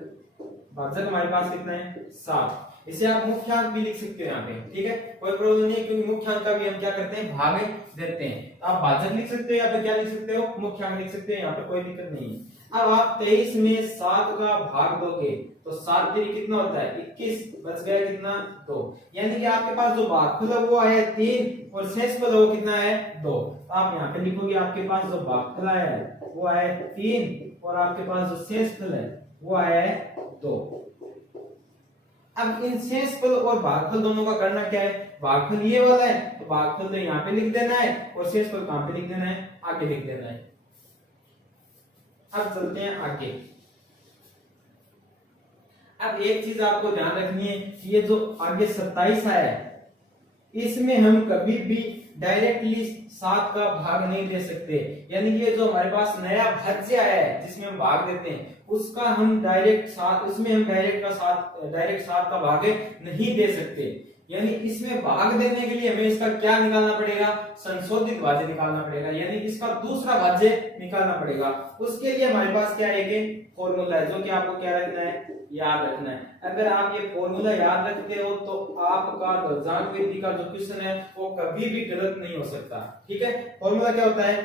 भाजक हमारे पास कितना है 7। इसे आप मुख्यांक भी लिख सकते हो यहाँ पे। ठीक है, कोई प्रॉब्लम नहीं क्योंकि मुख्यांक का भी हम क्या करते हैं भाग देते हैं। आप भाजक लिख सकते हो या फिर क्या लिख सकते हो मुख्यांक लिख सकते हो, यहाँ पे कोई दिक्कत नहीं है। अब आप 23 में 7 का भाग दोगे तो 7 3 कितना होता है 21, बच गया कितना 2, यानी कि आपके पास जो भागफल है वो आया 3 और शेषफल वो कितना है 2। आप यहाँ पे लिखोगे आपके पास जो भागफल आया है वो आया 3 और आपके पास जो शेषफल है वो आया है 2। अब इन शेषफल और भागफल दोनों का करना क्या है, भागफल ये वाला है तो भागफल तो यहाँ पे लिख देना है और शेषफल कहां पे लिख देना है आगे लिख देना है। अब चलते हैं आगे। अब एक चीज आपको ध्यान रखनी है कि ये जो आगे 27 आया है इसमें हम कभी भी डायरेक्टली 7 का भाग नहीं दे सकते, यानी कि ये जो हमारे पास नया भाज्य आया है जिसमें हम भाग देते हैं उसका हम डायरेक्ट 7 उसमें हम डायरेक्ट 7 का भाग नहीं दे सकते। यानी इसमें भाग देने के लिए हमें इसका क्या निकालना पड़ेगा संशोधित भाज्य निकालना पड़ेगा, यानी इसका दूसरा भाज्य निकालना पड़ेगा। उसके लिए हमारे पास क्या एक फॉर्मूला है जो कि आपको क्या रखना है याद रखना है। अगर आप ये फॉर्मूला याद रखते हो तो आपका ध्वजांक विधि का जो क्वेश्चन है वो कभी भी गलत नहीं हो सकता। ठीक है, फॉर्मूला क्या होता है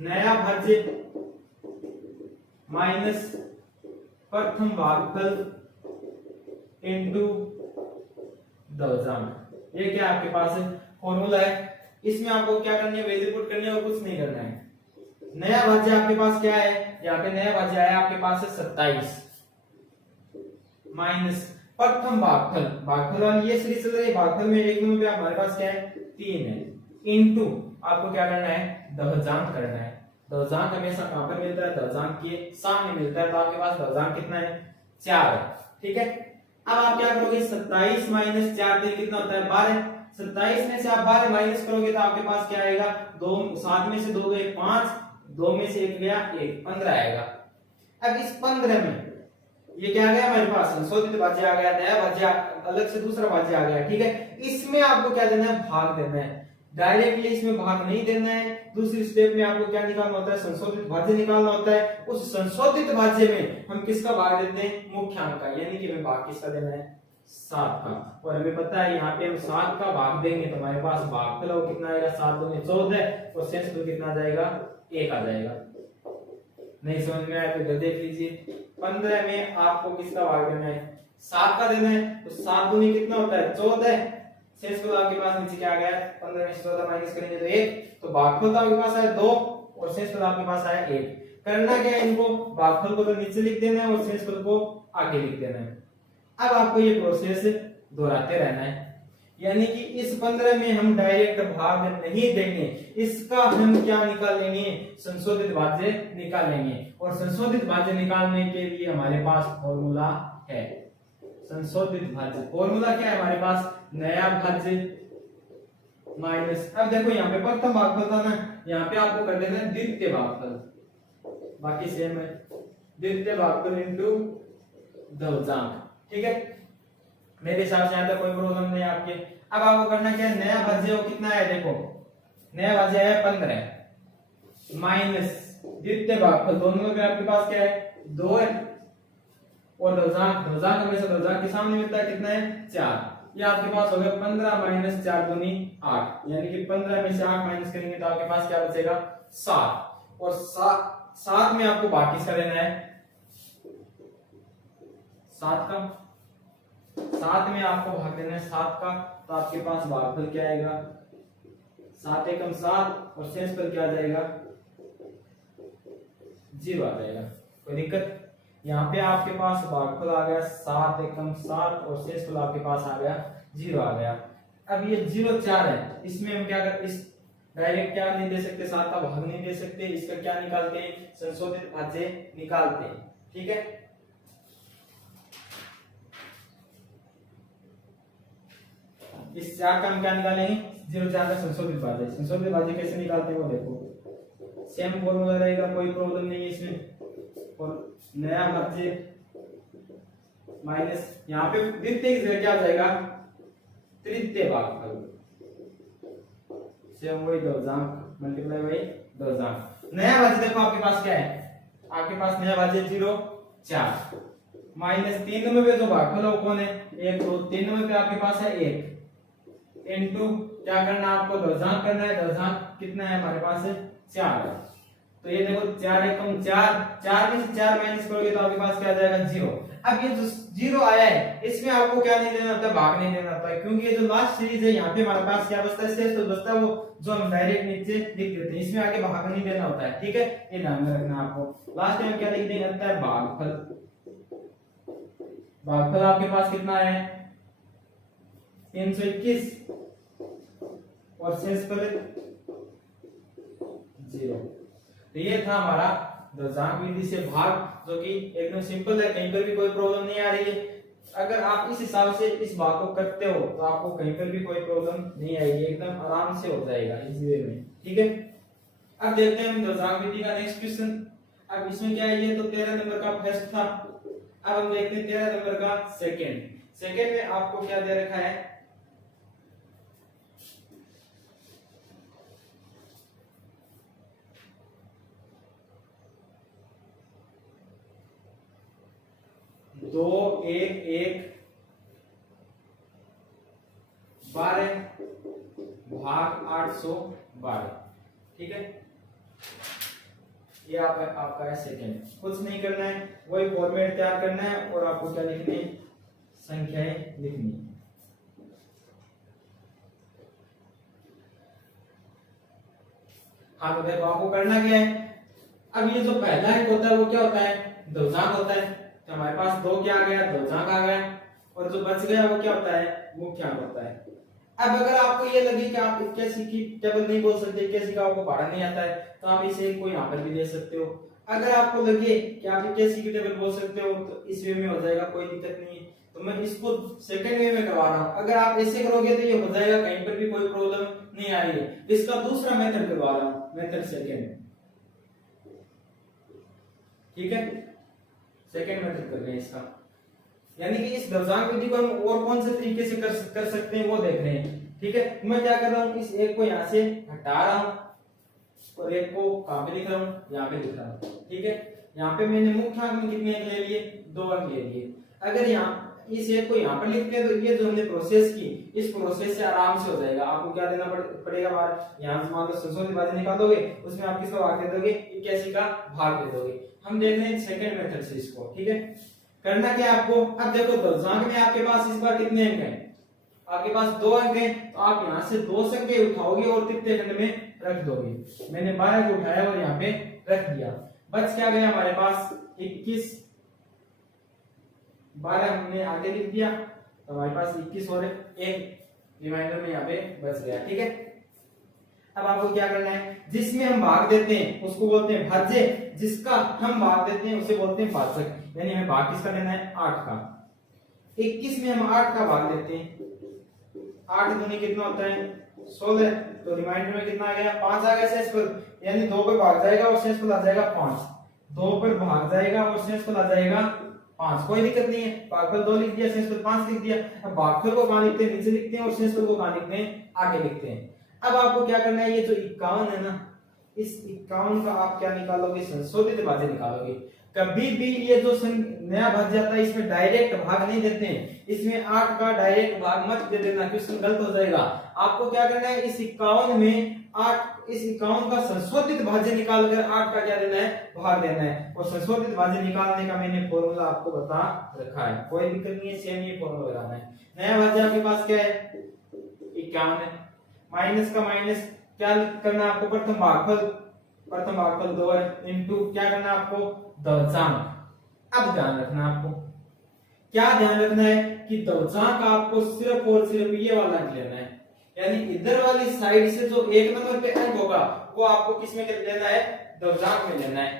नया भाज्य माइनस प्रथम भागफल इनटू ध्वजांक। ये क्या आपके पास फॉर्मूला है, इसमें आपको क्या करनी है वैल्यू पुट करनी है और कुछ नहीं करना है। नया भाज्य आपके पास क्या है, यहाँ पे नया भाज्य आया आपके पास है 27 माइनस प्रथम भागफल, भागफल वाली ये सीरीज चल रही है, भागफल में एक नंबर पे हमारे पास क्या है 3 है, इनटू आपको क्या करना है ध्वजांक करना है। ध्वजांक हमेशा कहां पर मिलता है ध्वजांक के सामने मिलता है, तो आपके पास ध्वजांक कितना है 4 है। ठीक है, अब आप क्या करोगे 27 माइनस 4 तो कितना होता है 12। 27 में से आप 12 माइनस करोगे तो आपके पास क्या आएगा 2 7 में से 2 गए 5, 2 में से 1 गया 1, 15 आएगा। अब इस 15 में ये क्या आ गया हमारे पास संशोधित भाज्य आ गया, नया भाज्य अलग से दूसरा भाज्य आ गया। ठीक है, इसमें आपको क्या देना है भाग देना है, डायरेक्टली इसमें भाग नहीं देना है। दूसरी स्टेप में आपको क्या निकालना होता है संशोधित भाज्य निकालना होता है। उस संशोधित भाज्य में हम किसका भाग देते हैं मुख्यांक का, यानी कि हमें भाग किसका देना है 7 का। और हमें पता है यहाँ पे हम 7 का भाग देंगे तो हमारे पास भागफल वो कितना आएगा, 7 दूनी 14 और शेषफल कितना आ जाएगा, 1 आ जाएगा। नहीं समझ में आया तो इधर देख लीजिए। 15 में आपको किसका भाग देना है, 7 का देना है, तो 7 दूनी कितना होता है 14, शेषफल आपके पास नीचे क्या आ गया, 15 में से 14 माइनस करेंगे तो 1, तो भागफल तो आपके पास आया 2 और शेषफल आपके पास आया 1। करना क्या है, इनको भागफल को तो नीचे लिख देना है और शेषफल को आगे लिख देना है। अब आपको ये प्रोसेस दोहराते रहना है, यानी कि इस 15 में हम डायरेक्ट भाग नहीं देंगे, इसका हम क्या निकालेंगे, संशोधित भाज्य निकालेंगे। और संशोधित भाज्य निकालने के लिए हमारे पास फॉर्मूला है, संशोधित भाज्य फॉर्मूला क्या है हमारे पास, नया भाज्य माइनस, अब देखो यहाँ पे प्रथम भागफल था ना, यहाँ पे आपको कर देना है द्वितीय भागफल, बाकी सेम है, द्वितीय भागफल इनटू दशक। ठीक है, मेरे हिसाब से यहाँ तक कोई प्रॉब्लम नहीं है आपके। अब आपको करना क्या है, नया भाज्य वो कितना है, देखो नया भाज्य है 15 माइनस द्वितीय भागफल, दोनों में आपके पास क्या है 2 है, और दशक हमेशा दशक के सामने मिलता है कितना है 4, ये आपके पास हो गया 15 माइनस 4 दूनी 8, यानी कि 15 में से 8 माइनस करेंगे तो आपके पास क्या बचेगा 7, और 7 में आपको बाकी किसका देना है 7 का, 7 में आपको भाग देना है 7 का, तो आपके पास भागफल क्या आएगा 7 एकम 7 और शेषफल क्या आ जाएगा 0 आ जाएगा। कोई दिक्कत, यहाँ पे आपके पास भागफल आ गया 7 एकम 7 और शेषफल आपके पास आ गया 0 आ गया। अब ये 0 4 है, इसमें हम क्या करते, इस डायरेक्ट क्या नहीं दे सकते, 7 का भाग नहीं दे सकते, इसका क्या निकालते हैं, संशोधित भाज्य निकालते हैं। ठीक है, इस 4 का हम क्या निकालेंगे, 0 4 का संशोधित भाज्य। संशोधित भाज्य कैसे निकालते हैं वो देखो, सेम फॉर्मूला रहेगा, कोई प्रॉब्लम नहीं है इसमें। और नया भाज्य माइनस, यहाँ पे द्वितीय की जगह क्या आ जाएगा तृतीय भागफल, सेम वही दशक मल्टीप्लाई बाई दशक। नया भाज्य देखो आपके पास क्या है, आपके पास नया भाज्य 0 4 माइनस 3 में जो भागफल है वो कौन है 1 2, 3 में आपके पास है 1 इनटू क्या करना है आपको दशक करना है, दशक कितना है हमारे पास है 4 है, तो ये देखो 4 एकम 4, 4 में से 4 माइनस करोगे तो आपके पास क्या आ जाएगा 0। अब ये जो 0 आया है इसमें आपको क्या नहीं देना होता, भाग नहीं देना होता है, क्योंकि ये जो लास्ट सीरीज है यहाँ पे हमारे पास क्या बचता है शेष, तो बचता है वो जो हम डायरेक्ट नीचे लिख देते हैं, इसमें आगे भाग नहीं देना होता है। ठीक है, ये ध्यान में रखना आपको। लास्ट में क्या लिख देंगे होता है भागफल, भागफल आपके पास कितना है 321 और शेषफल 0। तो ये था हमारा दशक विधि से भाग, जो कि एकदम सिंपल है, कहीं पर भी कोई प्रॉब्लम नहीं आ रही है। अगर आप इस हिसाब से इस भाग को करते हो तो आपको कहीं पर भी कोई प्रॉब्लम नहीं आएगी, एकदम आराम से हो जाएगा इसी वे में। ठीक है, अब देखते हैं हम दशक विधि का नेक्स्ट क्वेश्चन। अब इसमें क्या है, ये तो 13 नंबर का फर्स्ट था, अब हम देखते हैं 13 नंबर का सेकंड। सेकंड में आपको क्या दे रखा है, दो 1 1 12 भाग 812। ठीक है, ये आपका है सेकंड। कुछ नहीं करना है, वही फॉर्मेट तैयार करना है और आपको क्या लिखनी है, संख्याएं लिखनी है। हाँ, तो देखो आपको करना क्या है, अब ये जो पहला एक होता है वो क्या होता है दशक होता है, तो हमारे पास 2 क्या आ गया दशक आ गया, और जो बच गया वो क्या होता है मुख्यांक होता है। अब अगर आपको ये लगे कि आप 81 की टेबल नहीं बोल सकते, 81 का आपको पढ़ा नहीं आता है, तो आप इसे को यहाँ पर भी दे सकते हो। अगर आपको लगे कि आप 81 की टेबल बोल सकते हो तो इस वे में हो जाएगा, कोई दिक्कत नहीं है। तो मैं इसको सेकंड वे में करवा रहा हूँ, अगर आप ऐसे करोगे तो ये हो जाएगा, कहीं पर भी कोई प्रॉब्लम नहीं आ रही है। इसका दूसरा मेथड करवा रहा हूँ, मेथड सेकंड। ठीक है, सेकंड मेथड कर रहे हैं इसका, यानी कि इस दशक विधि को हम और कौन से तरीके से कर सकते हैं वो देख रहे हैं। ठीक है, मैं क्या कर रहा हूँ, इस एक को यहाँ से हटा रहा हूँ और एक को कहाँ पे लिख रहा हूँ, यहाँ पे लिख रहा हूँ। ठीक है, यहाँ पे मैंने मुख्यांक में कितने अंक ले लिए 2 अंक ले लिए। अगर यहाँ इस एक को यहाँ पर लिखते हैं, तो ये जो हमने प्रोसेस की, इस प्रोसेस से आराम से हो जाएगा। आपको क्या देना पड़ेगा बाहर, यहाँ से मान लो संशोधित भाज्य निकालोगे, उसमें आप किसका भाग दे दोगे, 81 का भाग दे दोगे। हम देख रहे हैं सेकंड मेथड से इसको, ठीक है। करना क्या है आपको, अब देखो दशमलव में आपके पास इस बार कितने अंक हैं, आपके पास 2 अंक हैं, तो आप यहाँ से 2 संख्या उठाओगे और तृतीय खंड में रख दोगे। मैंने 12 को उठाया और यहाँ पे रख दिया, बच क्या गया हमारे पास 21, 12 हमने आगे लिख दिया, तो हमारे पास 21 और एक रिमाइंडर में यहाँ पे बच गया, ठीक है। अब आपको क्या करना है, जिसमें हम भाग देते हैं उसको बोलते हैं भाज्य, जिसका हम भाग देते हैं उसे बोलते हैं भाजक। यानी हमें भाग किसका लेना है, 8 का। 21 में हम 8 का भाग देते हैं, 8 दूनी कितना होता है 16, तो रिमाइंडर में कितना आ गया 5 आ गया शेषफल, यानी 2 पर भाग जाएगा और शेषफल आ जाएगा 5, 2 पर भाग जाएगा और शेषफल आ जाएगा 5, कोई दिक्कत नहीं है। भागफल 2 लिख दिया, शेषफल 5 लिख दिया। अब भागफल को कहां लिखते हैं, नीचे लिखते हैं, और शेषफल को कहां लिखते हैं, आगे लिखते हैं। अब आपको क्या करना है, ये जो 51 है ना, इस 51 का आप क्या निकालोगे, संशोधित भाज्य निकालोगे। कभी भी ये जो नया भाज्य आता है इसमें डायरेक्ट भाग नहीं देते हैं, इसमें 8 का डायरेक्ट भाग मत दे देना, क्वेश्चन गलत हो जाएगा। आपको क्या करना है, इस 51 में 8, इस 51 का संशोधित भाज्य निकालकर 8 का क्या देना है, भाग देना है। और संशोधित भाज्य निकालने का मैंने फॉर्मूला आपको बता रखा है, कोई दिक्कत नहीं है, सेम ये फॉर्मूला लगाना है। नया भाज्य आपके पास क्या है, 51 है, माइनस का माइनस क्या करना है आपको, प्रथम भागफल 2 है, इनटू क्या करना है आपको, दशमलव। अब ध्यान रखना आपको, क्या ध्यान रखना है कि दशमलव का आपको सिर्फ और सिर्फ ये वाला अंक लेना है, यानी इधर वाली साइड से जो 1 नंबर पे अंक होगा वो आपको किस में लेना है, दशमलव में लेना है,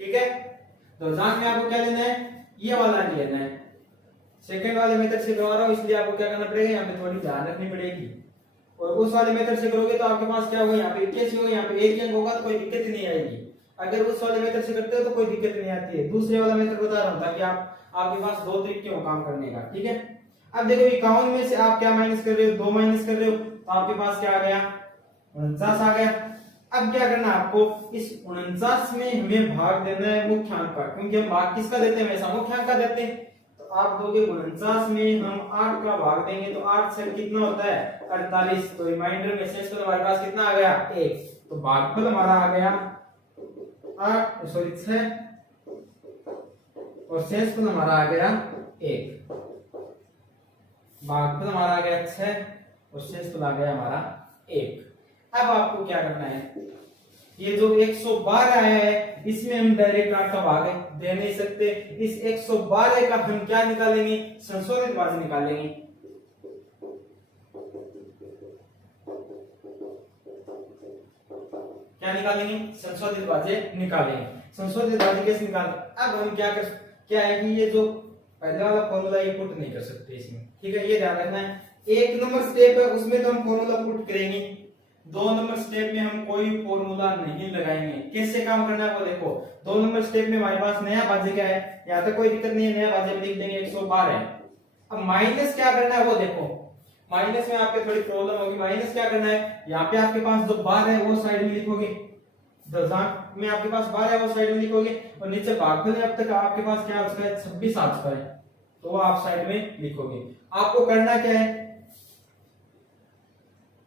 ठीक है। दशमलव में आपको क्या लेना है, ये वाला अंक लेना है। सेकंड वाले मेथड से करवा रहा हूं, इसलिए आपको क्या करना पड़ेगा, यहाँ पे थोड़ी ध्यान रखनी पड़ेगी। और उस वाले मेथड से करोगे तो आपके पास क्या होगा, यहाँ पे 81 होगा, यहाँ पे 1 अंक होगा, तो कोई दिक्कत नहीं आएगी। अगर उस वाले मेथड से करते हो तो कोई दिक्कत नहीं आती है। दूसरे वाला मेथड बता रहा हूं ताकि आपके पास 2 तरीके हो काम करने का, ठीक है। अब देखो 51 में से आप क्या माइनस कर रहे हो, 2 माइनस कर रहे हो, तो आपके पास क्या आ गया, 49 आ गया। अब क्या करना है आपको, इस 49 में हमें भाग देना है मुख्यांक का, क्योंकि हम भाग किसका देते हैं, हमेशा मुख्यांक का देते हैं। तो आप दोगे 49 में हम 8 का भाग देंगे, तो 8 से कितना होता है 48, तो रिमाइंडर में शेषफल हमारे पास कितना आ गया 1, तो भागफल हमारा आ गया 6 और शेषफल हमारा आ गया 1। भागफल हमारा आ गया 6 और शेषफल आ गया हमारा 1। अब आपको क्या करना है, ये जो 112 आया है इसमें हम डायरेक्ट 8 का भाग दे नहीं सकते, इस 112 का हम क्या निकालेंगे, संशोधित भाज्य निकालेंगे। क्या निकालेंगे, संशोधित भाज्य निकालेंगे। संशोधित भाज्य कैसे निकालें, अब हम क्या है कि ये जो पहले वाला फॉर्मूला ये पुट नहीं कर सकते इसमें, ठीक है, ये ध्यान रखना है। 1 नंबर स्टेप है उसमें तो हम फॉर्मूला पुट करेंगे, 2 नंबर स्टेप में हम कोई फॉर्मूला नहीं लगाएंगे। कैसे काम करना है वो देखो, 2 नंबर स्टेप में हमारे पास नया भाज्य क्या है, यहाँ तक कोई दिक्कत नहीं है, नया भाज्य लिख देंगे 112 है। अब माइनस क्या करना है वो देखो, माइनस में आपके थोड़ी प्रॉब्लम होगी। माइनस क्या करना है, यहाँ पे आपके पास जो 12 है वो साइड में लिखोगे, दशमलव में आपके पास 12 है वो साइड में लिखोगे, और नीचे भागफल में अब तक आपके पास क्या उसका है 26 आ चुका है, तो वो आप साइड में लिखोगे। आपको करना क्या है,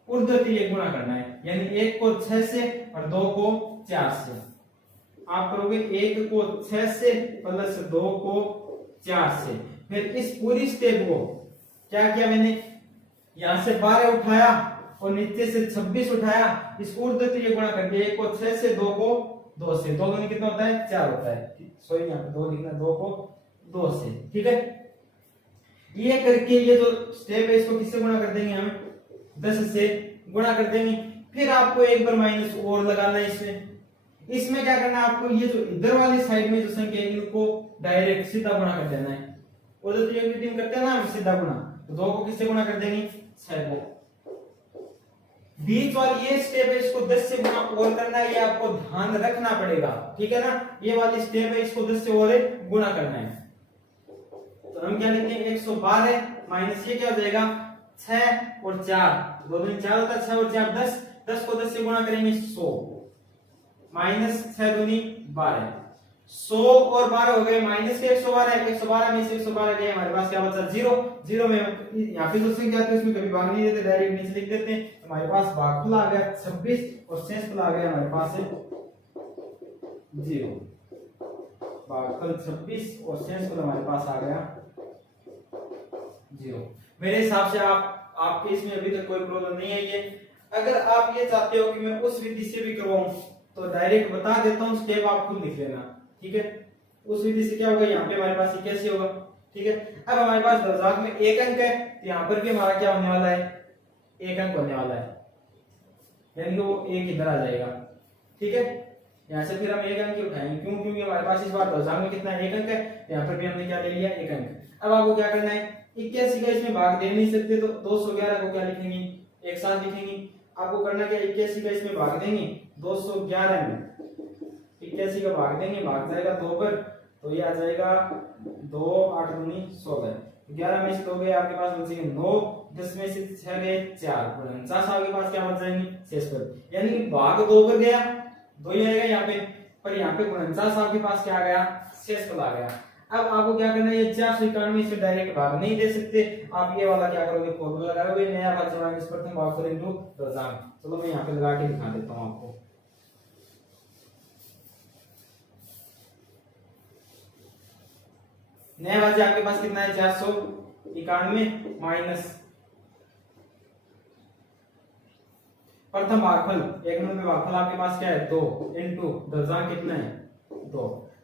ऊर्ध्वतीय गुणा करना है, यानी 1 को 6 से और 2 को 4 से। आप करोगे 1 को 6 से प्लस 2 को 4 से। फिर इस पूरी स्टेप को क्या किया मैंने, यहां से 12 उठाया और नीचे से 26 उठाया, इस ऊर्ध्वतीय गुणा कर दिया, 1 को 6 से, 2 को 2 से, 2 दूनी कितना होता है 4 होता है, सॉरी यहाँ पे 2 लिखना, 2 को 2 से, ठीक है। ये करके ये जो स्टेप है इसको किससे गुणा कर देंगे, हम 10 से गुणा कर देंगे। फिर आपको एक बार माइनस और लगाना है इसमें क्या करना है आपको, ये जो इधर वाली साइड में जो संख्या है इनको डायरेक्ट सीधा गुणा कर देना है। और जो यूनिट करते हैं ना हम सीधा गुणा, तो 2 को किससे गुणा कर देंगे 6 को। बीच वाली ये स्टेप है इसको 10 से गुणा और करना है, ये आपको ध्यान रखना पड़ेगा, ठीक है ना। ये वाली स्टेप है इसको 10 से और गुणा करना है, तो हम क्या लिखते हैं 112 माइनस ये क्या हो जाएगा 6 और 4, 2 दूनी 4 होता है, 6 और 4 10, 10 को 10 से गुणा करेंगे 100 माइनस 6 दूनी 12। 100 और 12 हो गए माइनस के 112, 112 में से 112 गए, हमारे पास क्या बचा 0। 0 में यहाँ पे जो संख्या आती है उसमें कभी भाग नहीं देते, डायरेक्ट नीचे लिख देते हैं। हमारे पास भागफल आ गया 26 और शेषफल आ गया हमारे पास है 0। भागफल 26 और शेषफल हमारे पास आ गया 0। मेरे हिसाब से आपके इसमें अभी तक कोई प्रॉब्लम नहीं है। ये अगर आप ये चाहते हो कि मैं उस विधि से भी करवाऊं तो डायरेक्ट बता देता हूं, स्टेप आप खुद लिख लेना, ठीक है। उस विधि से क्या होगा, यहाँ पे हमारे पास कैसे होगा, ठीक है। अब हमारे पास दशक में एक अंक है तो यहाँ पर भी हमारा क्या होने वाला है, एक अंक होने वाला है, यानी कि वो एक इधर आ जाएगा, ठीक है। यहाँ से फिर हम एक अंक उठाएंगे, क्यों, क्योंकि हमारे पास इस बार दशक में कितना एक अंक है, यहाँ पर भी हमने क्या ले लिया, एक अंक। अब आपको क्या करना है, 81 का इसमें भाग दे नहीं सकते तो 211 को क्या लिखेंगे, एक साथ लिखेंगे। आपको करना क्या, 81 का इसमें भाग देंगे 211 में, 81 का भाग देंगे, भाग जाएगा 2 पर तो ये आ जाएगा 2 8 दूनी 16, 11 में से 2 गए आपके पास बचेंगे 9, 10 में से 6 गए 4, 49 आपके पास क्या बच जाएंगे शेषफल, यानी कि भाग 2 पर गया 2 ही आएगा यहाँ पे, पर यहाँ पे 49 आपके पास क्या आ गया, शेषफल आ गया। अब आपको क्या करना है, ये 491 से डायरेक्ट भाग नहीं दे सकते, आप ये वाला क्या करोगे, फॉर्मूला लगाओगे, नया भाग माइनस प्रथम भागफल इनटू दशक। चलो मैं यहाँ पे लगा के दिखा देता हूँ आपको। नया भाज्य आपके पास कितना है, 491 माइनस प्रथम भागफल, एक नंबर में भागफल आपके पास क्या है 2 इनटू दशक कितना है 2,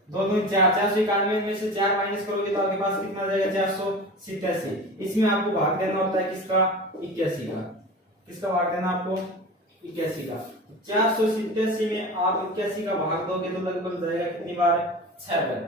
2 दूनी 4, 491 में से 4 माइनस करोगे तो आपके पास कितना आ जाएगा 487। इसमें आपको भाग देना होता है किसका, 81 का, किसका भाग देना आपको 81 का। 487 में आप 81 का भाग दोगे तो लगभग जाएगा कितनी बार, 6 बार,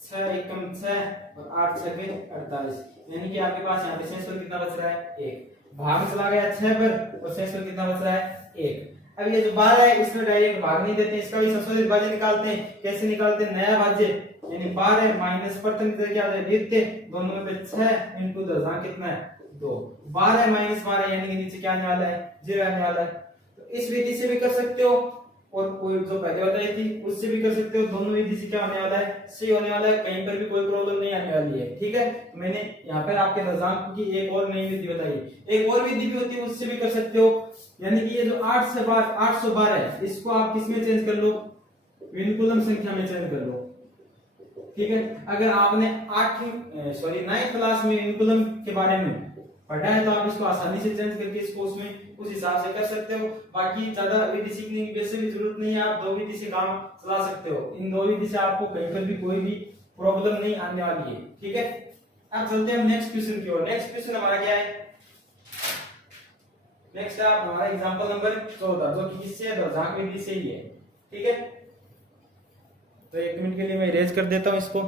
6 एकम 6 और 8 6 के 48, यानी कि आपके पास यहाँ पे शेषफल कितना बच रहा है 1, भाग चला गया 6 पर और शेषफल कितना बच रहा है 1। अब ये जो 12 है इसमें डायरेक्ट भाग नहीं देते, इसका भी संशोधित भाज्य निकालते हैं। कैसे निकालते हैं, नया भाज्य यानी 12 माइनस प्रथम क्या हो जाएगा द्वितीय, दोनों में 6 इनटू दशक कितना है 2, 12 माइनस 12 यानी कि नीचे क्या आने वाला है 0 आने वाला है। तो इस विधि से भी कर सकते हो और कोई जो पहले बताई थी उससे भी कर सकते हो, दोनों विधि से क्या होने वाला है, सही होने वाला है, कहीं पर भी कोई प्रॉब्लम नहीं आने वाली है, ठीक है। मैंने यहाँ पर आपके दशक की एक और नई विधि बताई, एक और विधि भी होती है उससे भी कर सकते हो, यानी कि ये जो 812 है इसको आप किसमें चेंज कर लो, विनकुलम संख्या में चेंज कर लो, ठीक है। अगर आपने 9th क्लास में विनकुलम के बारे में पढ़ा है तो आप इसको आसानी से चेंज करके इसको उसमें उस हिसाब से कर सकते हो। बाकी ज्यादा विधि सीखने की वैसे भी जरूरत नहीं है, आप 2 विधि से काम चला सकते हो, इन 2 विधि से आपको कहीं पर भी कोई भी प्रॉब्लम नहीं आने वाली है, ठीक है। अब चलते हैं नेक्स्ट क्वेश्चन की ओर। नेक्स्ट क्वेश्चन हमारा क्या है, नेक्स्ट है हमारा एग्जांपल नंबर 14 जो कि किससे है, दशक विधि से ही है, ठीक है। तो 1 मिनट के लिए मैं इरेज कर देता हूं इसको।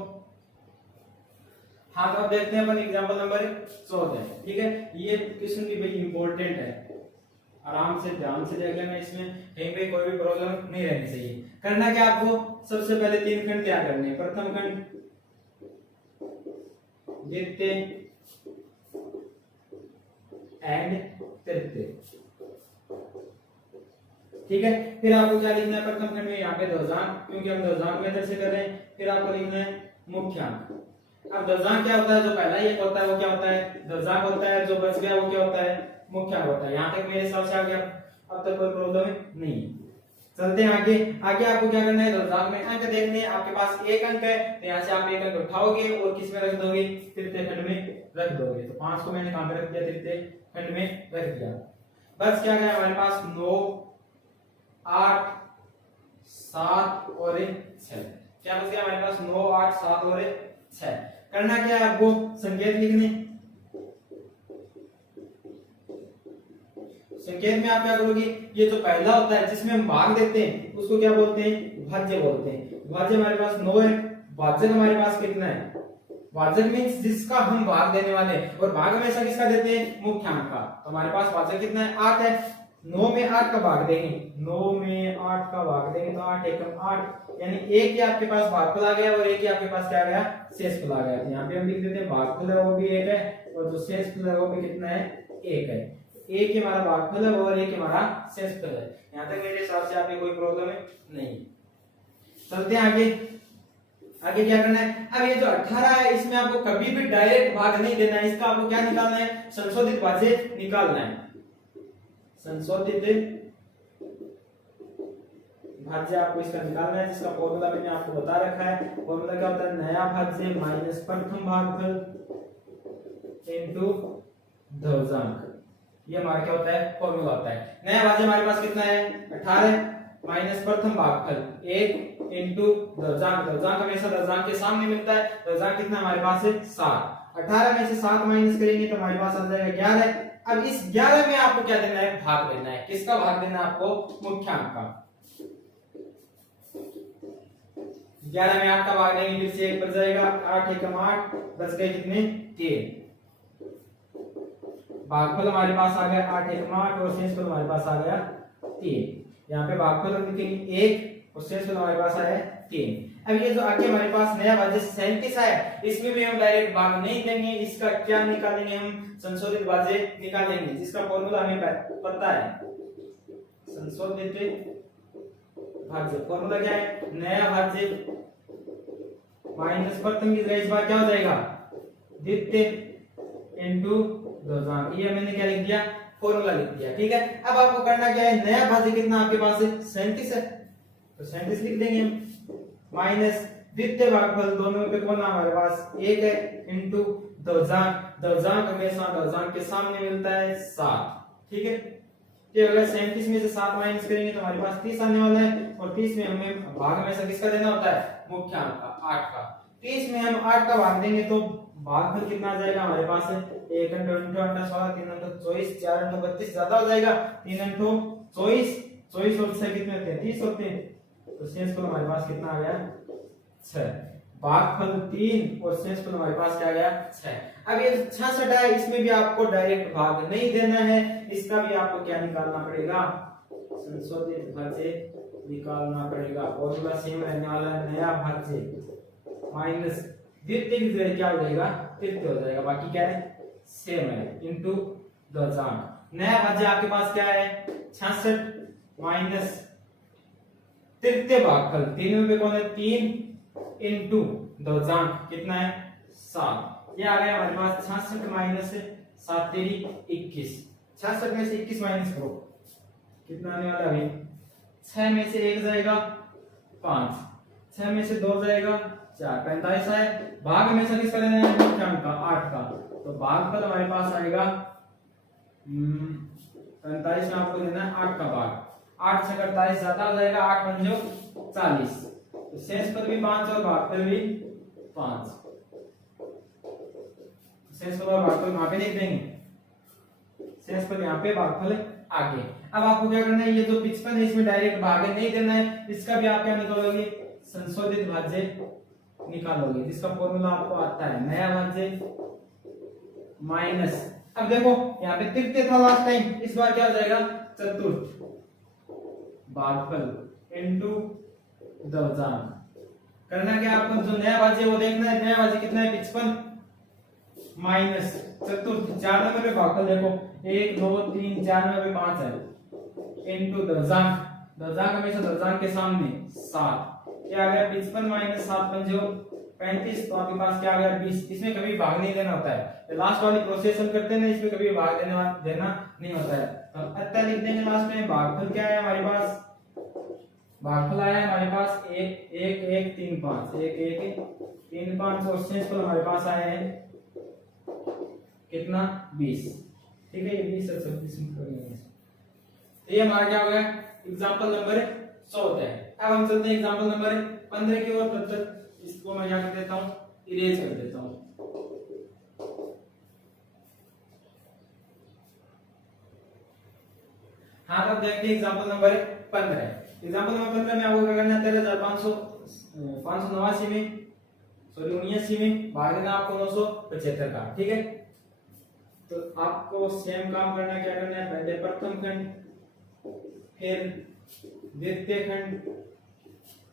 हाँ तो अब देखते हैं अपन एग्जांपल नंबर 14, ठीक है। ये क्वेश्चन भी भाई इंपॉर्टेंट है, आराम से ध्यान से देख लेना, इसमें कहीं पे कोई भी प्रॉब्लम नहीं रहनी चाहिए। करना क्या आपको, सबसे पहले 3 खंड तैयार करने, प्रथम खंड, द्वितीय एंड तृतीय, ठीक है। फिर आपको क्या लिखना है, प्रथम खंड में यहाँ पे दशक, क्योंकि हम दशक मेथड से कर रहे हैं। फिर आपको लिखना है मुख्यांक। अब दशक क्या होता है, जो पहला एक होता है वो क्या होता है दशक होता है, जो बच गया वो क्या होता है मुख्यांक होता है। यहाँ तक मेरे हिसाब से आ गया, अब तक कोई प्रॉब्लम नहीं है। चलते हैं आगे। आगे आपको क्या करना है, दशक में अंक देखने हैं। आपके पास एक अंक है तो यहाँ से आप एक अंक उठाओगे और किस में रख दोगे, तृतीय खंड में रख दोगे। तो 5 को मैंने कहां पे रख दिया, तृतीय खंड में रख दिया। बस क्या गया हमारे पास 9 8 7 और 6, क्या बच गया हमारे पास 9 8 7 और 6। करना क्या है आपको, संकेत लिखने। संकेत में आप क्या करोगे, ये जो पहला होता है जिसमें हम भाग देते हैं उसको क्या बोलते हैं, भाज्य बोलते हैं। भाज्य हमारे पास 9 है, भाजक हमारे पास कितना है, भाजक मींस जिसका हम भाग देने वाले हैं, और भाग हमेशा किसका देते हैं, मुख्यांक का। तो हमारे पास भाजक कितना है, 8 है। 9 में 8 का भाग देंगे, 9 में 8 का भाग देंगे तो 8 एकम 8, यानी एक ही आपके पास भागफल आ गया और एक ही आपके पास क्या आ गया, शेषफल आ गया। तो यहाँ पे हम लिख देते हैं भागफल है वो भी 1 है और जो शेषफल है वो भी कितना है, 1 है। एक ही हमारा भागफल है और एक ही हमारा शेषफल है। यहाँ तक मेरे हिसाब से आपको कोई प्रॉब्लम नहीं। चलते हैं आगे। आगे क्या करना है, अब ये जो 18 है इसमें आपको कभी भी डायरेक्ट भाग नहीं देना है, इसका आपको क्या निकालना है, संशोधित भाज्य निकालना है। संशोधित भाज्य आपको इसका निकालना है, जिसका फॉर्मूला मैंने आपको बता रखा है। फॉर्मूला क्या होता है, नया भाज्य माइनस प्रथम भागफल इनटू ध्रुवजांक। ये हमारा क्या होता है, फॉर्मूला होता है। नया भाज्य हमारे पास कितना है, 18 माइनस प्रथम भागफल 1 इनटू ध्रुवजांक। ध्रुवजांक हमेशा ध्रुवजांक के सामने मिलता है। ध्रुवजांक कितना हमारे पास है, 7। 18 में से 7 माइनस करेंगे तो हमारे पास आ जाएगा 11। अब इस 11 में आपको क्या देना है, भाग देना है। किसका भाग देना है आपको, मुख्यांक का। 11 में 8 का भाग देंगे, फिर से 1 बच जाएगा, 8 एकम 8, बच गए कितने, 3। भागफल हमारे पास आ गया 8 एकम 8 और शेषफल हमारे पास आ गया 3। यहाँ पे भागफल हम लिखेंगे 1 और शेषफल हमारे पास आया 3। अब ये जो आगे हमारे पास नया भाज्य 37 है, इसमें भी हम डायरेक्ट भाग नहीं देंगे। इसका क्या निकालेंगे, हम संशोधित भाज्य निकालेंगे, जिसका फॉर्मूला हमें पता है। संशोधित भाज्य फॉर्मूला क्या है, नया भाज्य माइनस प्रथम की जगह इस बार क्या हो जाएगा, द्वितीय इनटू ध्रुवजांक। ये मैंने क्या लिख दिया, फॉर्मूला लिख दिया। ठीक है, अब आपको करना क्या है, नया भाज्य कितना आपके पास है, 37 है, तो 37 लिख देंगे हम, माइनस द्वितीय भागफल, दोनों पे कौन हमारे पास 1 है, इनटू ध्रुवजांक। ध्रुवजांक हमेशा ध्रुवजांक के सामने मिलता है 7। ठीक है, तो अगर 37 में से 7 माइनस करेंगे तो हमारे पास 30 आने वाला है, और 30 में हमें भाग हमेशा किसका देना होता है, मुख्यांक का, 8 का। 30 में हम 8 का भाग देंगे तो भागफल कितना आ जाएगा हमारे पास, 1 इंटू 8 16, 3 इंटू 24, 4 इंटू 32 ज्यादा हो जाएगा, 3 इंटू 24, 24 और 6 कितने होते हैं, 30 होते हैं, तो शेषफल हमारे पास कितना आ गया, 6। भागफल 3 और शेषफल हमारे पास क्या आ गया, 6। अब ये 66 है, इसमें भी आपको डायरेक्ट भाग नहीं देना है, इसका भी आपको क्या निकालना पड़ेगा, संशोधित भाज्य निकालना पड़ेगा। फॉर्मूला सेम रहने वाला है, नया भाज्य माइनस द्वितीय की जगह क्या हो जाएगा, तृतीय हो जाएगा, बाकी क्या है, सेम है, इनटू ध्रुवजांक। नया भाज्य आपके पास क्या है, 66 माइनस तृतीय भागफल, 3 में कौन है, 3 इनटू ध्रुवजांक कितना है, 7। ये आ गया हमारे पास 66 माइनस 7 तेरी 21। 66 में से 21 माइनस करो, कितना आने वाला है, 6 में से 1 जाएगा 5, 6 में से 2 जाएगा 4, 45 है। भाग हमेशा किसका लेना है, मुख्यांक का, 8 का, तो भागफल हमारे पास आएगा 45 में आपको देना है 8 का भाग, 8 से 48 ज्यादा हो जाएगा, 8 पंजो 40, तो शेषफल भी 5 और भागफल भी 5। शेषफल और भागफल वहां पे लिख देंगे, शेषफल यहाँ पे, भागफल आगे। अब आपको क्या करना है, ये जो 55 है इसमें डायरेक्ट भाग नहीं देना है, इसका भी आप क्या निकालोगे, संशोधित भाज्य निकालोगे, जिसका फॉर्मूला आपको आता है, नया भाज्य माइनस, अब देखो यहाँ पे तृतीय था लास्ट टाइम, इस बार क्या हो जाएगा, चतुर्थ भागफल इनटू ध्रुवजांक। करना क्या आपको, जो नया भाज्य वो देखना है, नया भाज्य कितना है, 55 माइनस चतुर्थ, 4 नंबर पे भागफल देखो, 1 2 3 4 नंबर पे 5 है, इनटू ध्रुवजांक। ध्रुवजांक हमेशा ध्रुवजांक के सामने 7, क्या आ गया, 55 माइनस 7 पंजो 35, तो आपके पास क्या आ गया, 20। इसमें कभी भाग नहीं देना होता है, लास्ट वाली प्रोसेस हम करते हैं ना, इसमें कभी भाग देना नहीं होता है। तो अतः लिख देंगे लास्ट में, भागफल क्या है हमारे पास, भागफल आया है हमारे पास 1 1 1 3 5, 1 1 3 5, और शेषफल हमारे पास आया है कितना, 20। ठीक है, ये 20 और 26 में, तो ये हमारा क्या हो गया, एग्जांपल नंबर 14 है। अब हम चलते हैं एग्जांपल नंबर 15 की ओर, तब तक इसको मैं क्या कर देता हूं, इरेज कर देता हूं। हाँ, तब देखते हैं एग्जांपल नंबर 15। एग्जांपल नंबर 15 में आपको क्या करना है, 13,589 में, सॉरी 79 में भाग देना आपको 975 का। ठीक है, तो आपको सेम काम करना, क्या करना है, पहले प्रथम खंड, फिर द्वितीय खंड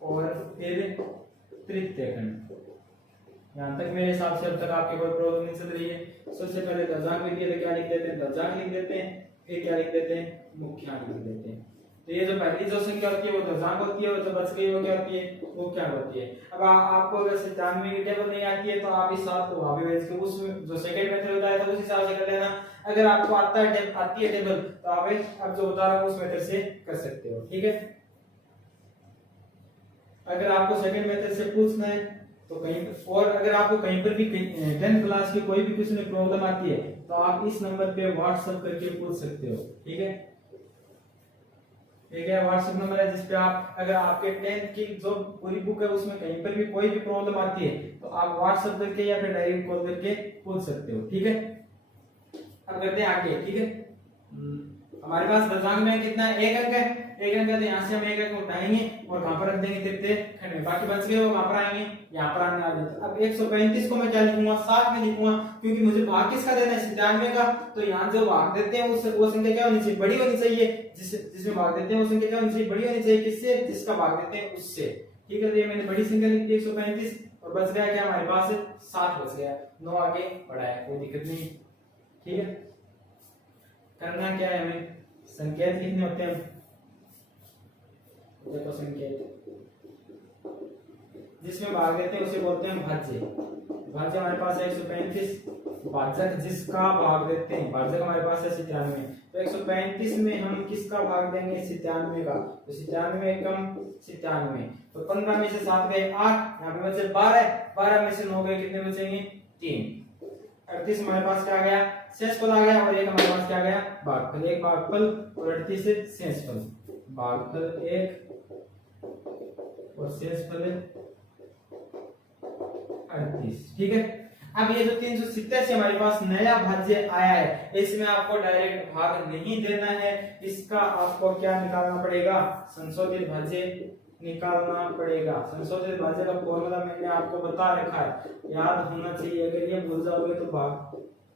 और फिर तृतीय खंड। यहाँ तक मेरे हिसाब से अब तक आपके कोई प्रॉब्लम नहीं चल रही है। सबसे पहले ध्रुवजांक लिख दिए तो क्या लिख देते हैं, ध्रुवजांक लिख देते हैं, फिर क्या लिख देते हैं, मुख्यांक लिख देते हैं। तो ये जो पहली जो संख्या होती है वो दशमलव होती है, और जो बच गई वो क्या होती है, वो क्या होती है। अब आपको अगर 97 की टेबल नहीं आती है तो आप इस सात को वहां पे भेज के उस जो सेकंड मेथड होता है तो उस हिसाब से कर लेना। अगर आपको आती है टेबल तो आप अब जो बता रहा हूं उस मेथड से कर सकते हो, ठीक है। अगर आपको सेकंड मेथड से पूछना है तो कहीं, और अगर आपको कहीं पर भी 10th क्लास की कोई भी कुछ में प्रॉब्लम आती है तो आप इस नंबर पे व्हाट्सएप करके पूछ सकते हो, ठीक है। ठीक है, व्हाट्सएप नंबर है जिस पे आप, अगर आपके 10th की जो पूरी बुक है उसमें कहीं पर भी कोई भी प्रॉब्लम आती है तो आप व्हाट्सएप करके या फिर डायरेक्ट कॉल करके पूछ सकते हो, ठीक है। अब करते हैं आगे, ठीक है। हमारे पास दशमलव में कितना है, एक अंक है, एक अंक है तो यहाँ से हम एक अंक उठाएंगे और कहां पर रख देंगे, तृतीय खंड में। बाकी बच गए वो कहां पर आएंगे, यहाँ पर आने वाले। अब 135 को मैं क्या लिखूंगा, 7 में लिखूंगा, क्योंकि मुझे भाग किसका देना है, 97 का। तो यहाँ जो भाग देते हैं उससे वो संख्या क्या होनी चाहिए, बड़ी होनी चाहिए। जिसमें भाग देते हैं वो संख्या क्या होनी चाहिए, बड़ी होनी चाहिए। किससे, जिसका भाग देते हैं उससे, ठीक है। तो ये मैंने बड़ी संख्या लिख दी 135, और बच गया क्या हमारे पास, 7 बच गया, 9 आगे बढ़ा है, कोई दिक्कत नहीं, ठीक है। करना क्या है, हमें संकेत लिखने होते हैं। देखो संकेत जिसमें भाग देते हैं उसे बोलते हैं भाज्य। भाज्य हमारे पास है 135, भाजक जिसका भाग देते हैं, भाजक हमारे पास है 97। तो 135 में हम किसका भाग देंगे, 97 का। तो 97 कम 97, तो 15 में से 7 गए 8, यहाँ पे बचे 12, 12 में से 9 गए, कितने बचेंगे, 3। 38 हमारे पास क्या आ गया, शेषफल आ गया, और एक हमारे पास क्या आ गया, भागफल। एक भागफल और 38 से शेषफल, भागफल 1 और शेषफल 38, ठीक है। अब ये जो 387 हमारे पास नया भाज्य आया है, इसमें आपको डायरेक्ट भाग नहीं देना है, इसका आपको क्या निकालना पड़ेगा, संशोधित भाज्य निकालना पड़ेगा। संशोधित भाज्य का फॉर्मूला मैंने आपको बता रखा है, याद होना चाहिए। अगर ये भूल जाओगे तो भाग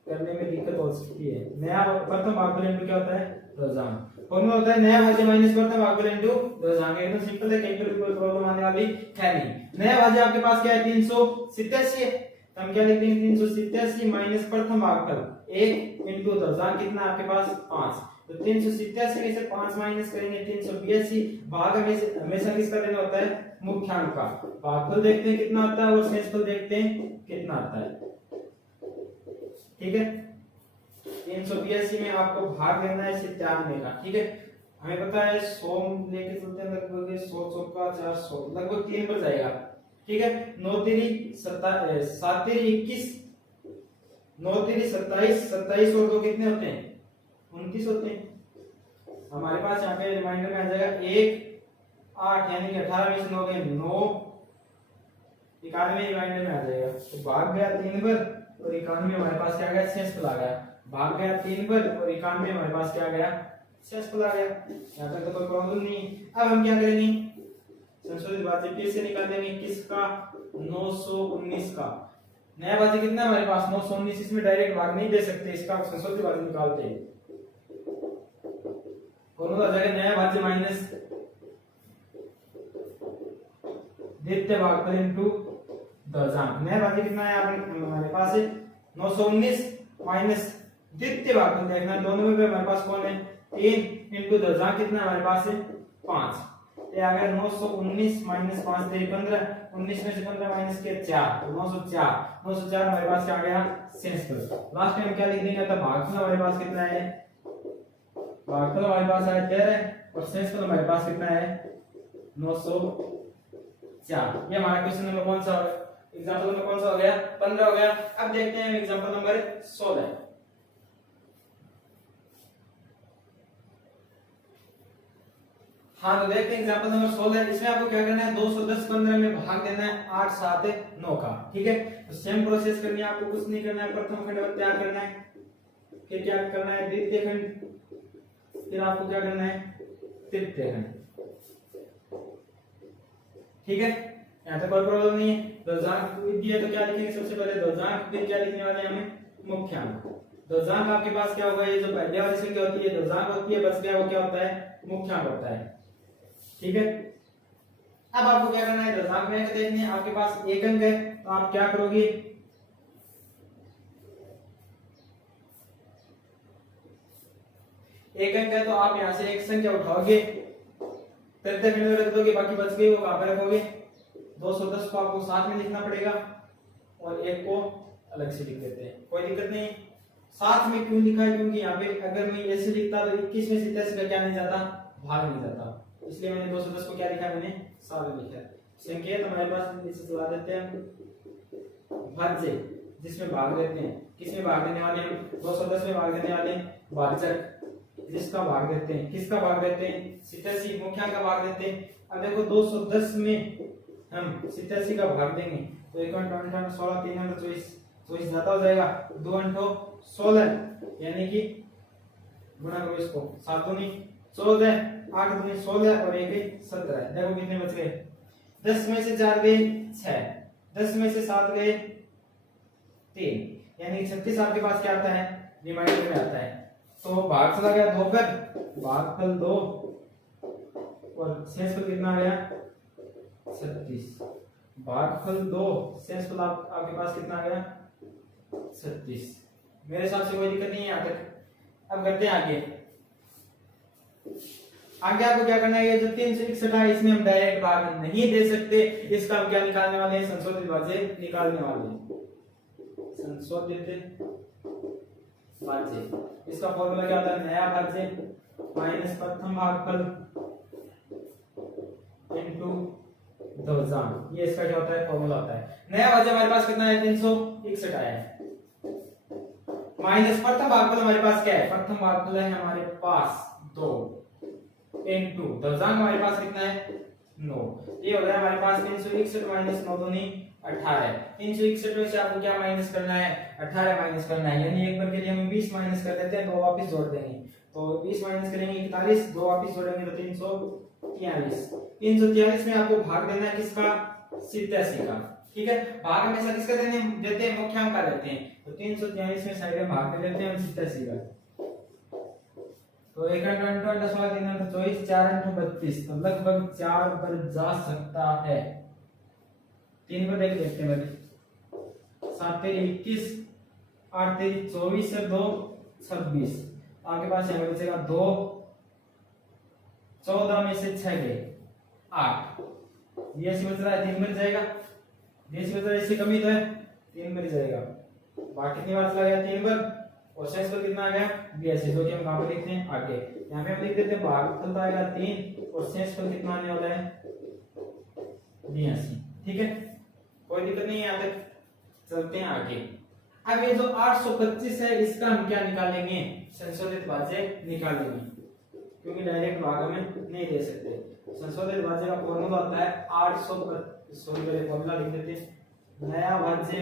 करने में दिक्कत हो सकती है। नया प्रथम भागफल इनटू क्या होता है, दशमलव। फॉर्मूला होता है नया भाज्य माइनस प्रथम भागफल इनटू दशमलव। एकदम सिंपल है, कहीं पर कोई प्रॉब्लम आने वाली है नहीं। नया भाज्य आपके पास क्या है, 387 है, तो हम क्या लिख देंगे, 387 माइनस प्रथम भागफल 1 इनटू दशमलव, कितना आपके पास 5। तो 387 में से 5 माइनस करेंगे 382। भाग हमेशा किसका देना होता है, मुख्यांक का। भागफल देखते हैं कितना आता है और शेषफल देखते हैं कितना आता है, ठीक है। 382 में आपको भाग देना है 97 का, ठीक है। हमें पता है 100 लेके चलते हैं, लगभग 100 चौका 400, लगभग 3 पर जाएगा, ठीक है। 9 तेरी 7 तेरी 21, 9 तेरी 27, 27 और 2 कितने होते हैं, 29 होते हैं। हमारे पास यहाँ पे रिमाइंडर में आ जाएगा 1 8, यानी कि 18 में से 9 गए 9, 91 रिमाइंडर में आ जाएगा। तो भाग गया 3 पर और 91 हमारे पास क्या आ गया, शेषफल आ गया। भाग गया 3 पर और 91 हमारे पास क्या आ गया, शेषफल आ गया। यहाँ तक तो कोई प्रॉब्लम नहीं। अब हम क्या करेंगे, संशोधित भाज्य फिर से निकाल देंगे, किसका, 919 का। नया भाज्य कितना हमारे पास, 919, इसमें डायरेक्ट भाग नहीं दे सकते, इसका संशोधित भाज्य निकालते हैं। फॉर्मूला आ जाएगा नया भाज्य माइनस द्वितीय भागफल इनटू दशमलव। नया भाज्य कितना है हमारे पास है 919 माइनस द्वितीय भागफल, देखना दोनों में हमारे पास कौन है, 3 इनटू दशमलव, कितना हमारे पास है 5। ये आ गया 919 माइनस 5 तेरी 15, 19 में से 15 माइनस के 4, तो 904। 904 हमारे पास क्या आ गया, शेषफल। लास्ट टाइम क्या लिख देंगे, तो भागफल हमारे पास कितना है, भागफल हमारे पास है 13 और शेषफल हमारे पास कितना है 904। ये हमारा क्वेश्चन नंबर कौन सा, एग्जांपल नंबर कौन सा हो गया, 15 हो गया। अब देखते हैं एग्जांपल नंबर 16। हाँ, तो देखते हैं एग्जांपल नंबर 16। इसमें आपको क्या करना है, 210 15 में भाग देना है 8 7 9 का, ठीक है। तो सेम प्रोसेस करनी है, आपको कुछ नहीं करना है, प्रथम खंड तैयार करना है, फिर क्या करना है, द्वितीय खंड, फिर आपको क्या करना है, तृतीय खंड, ठीक है। यहाँ तक कोई प्रॉब्लम नहीं है। दशमलव दिया तो क्या लिखेंगे, सबसे पहले दशमलव, फिर क्या लिखने वाले हैं हमें, मुख्यांक। दशमलव आपके पास क्या होगा, ये जो पहले वाली संख्या होती है दशमलव होती है, बच गया वो क्या होता है, मुख्यांक होता है, ठीक है। अब आपको क्या करना है, दशमलव में देखने हैं, आपके पास एक अंक है, तो आप क्या करोगे, एक अंक है तो आप यहां से एक संख्या उठाओगे, 73 में रख दोगे, बाकी बच गई वो कहां पे रखोगे? 210 को आपको साथ में लिखना पड़ेगा और एक को अलग से लिख देते हैं, कोई दिक्कत नहीं। साथ में क्यों लिखा है? क्योंकि यहाँ पे अगर मैं ऐसे लिखता तो 21 में 87 का क्या नहीं जाता? भाग नहीं जाता, इसलिए मैंने 210 को क्या लिखा है? मैंने साथ में लिखा है। संकेत हमारे पास नीचे चला देते हैं, भाज्य जिसमें भाग देते हैं, किसमें भाग देने वाले हैं? 210 में भाग देने वाले हैं, भाजक जिसका भाग देते हैं, किसका भाग देते हैं? 87 मुख्यांक का भाग देते हैं। अब देखो 210 में हम 87 का भाग देंगे तो 1 16 3 24 जाता हो जाएगा, 2 16 यानी कि गुणा करो इसको, 7 दूनी 14, 8 दूनी 16 और 1 17। देखो कितने बच गए? 10 में से 4 गए 6, 10 में से 7 गए 3, यानी 36 आपके पास क्या आता है? रिमाइंडर में आता है। तो भाग चला गया 2 पर, भागफल 2 और शेषफल कितना आ गया? 36। भागफल 2 शेषफल आपके पास कितना आ गया? 36। मेरे हिसाब से कोई दिक्कत नहीं है यहाँ तक। अब करते हैं आगे। आगे आपको क्या करना है? ये जो 361 है इसमें हम डायरेक्ट भाग नहीं दे सकते, इसका हम क्या निकालने वाले हैं? संशोधित भाज्य निकालने वाले हैं। संशोधित भाज्य, इसका फॉर्मूला क्या होता है? नया भाज्य माइनस प्रथम भागफल इनटू दशजांक, ये इसका क्या होता है? फॉर्मूला होता है। नया भाज्य हमारे पास कितना है? 361 आया है, माइनस प्रथम भागफल हमारे पास क्या है? प्रथम भागफल है हमारे पास 2 इनटू दशजांक हमारे पास कितना है? 9। ये हो गया हमारे पास 361 माइनस 9 दूनी 18। 361 में से आपको क्या माइनस करना है? 18 माइनस करना है, यानी एक बार के लिए हम 20 माइनस कर देते हैं, 2 वापस जोड़ देंगे। तो 20 माइनस करेंगे 41, 2 वापस जोड़ेंगे तो 343। 343 में आपको भाग देना है किसका? 87 का। ठीक है, भाग हमेशा किसका देते हैं? मुख्यांक का देते हैं। तो 343 में साइड में भाग दे देते हैं 87 का। तो 1 16 3 24 4 32, तो लगभग 4 पर जा सकता है। 3 पर देख देखते हैं। 7 तेरी 21, 8 तेरी 24 से 2 26, आपके पास यहाँ बचेगा 2, 14 में से 6 गए 8, ये ऐसे बच रहा है 3 बच जाएगा, ये ऐसे बच रहा है, इससे कमी तो है 3 बच जाएगा। बाकी कितनी बार चला गया? 3 पर, और शेष पर कितना आ गया? 82, जो कि हम कहां पे लिखते हैं? आगे यहाँ पे हम लिख देते हैं भागफल तो आएगा 3 और शेष पर कितना आने वाला है? 82। ठीक है, कोई दिक्कत नहीं है, यहाँ तक चलते हैं आगे। अब ये जो 825 है इसका हम क्या निकालेंगे? संशोधित भाज्य निकालेंगे, क्योंकि डायरेक्ट भाग में नहीं दे सकते। संशोधित भाज्य का फॉर्मूला होता है 800 फॉर्मूला लिख देते हैं, नया भाज्य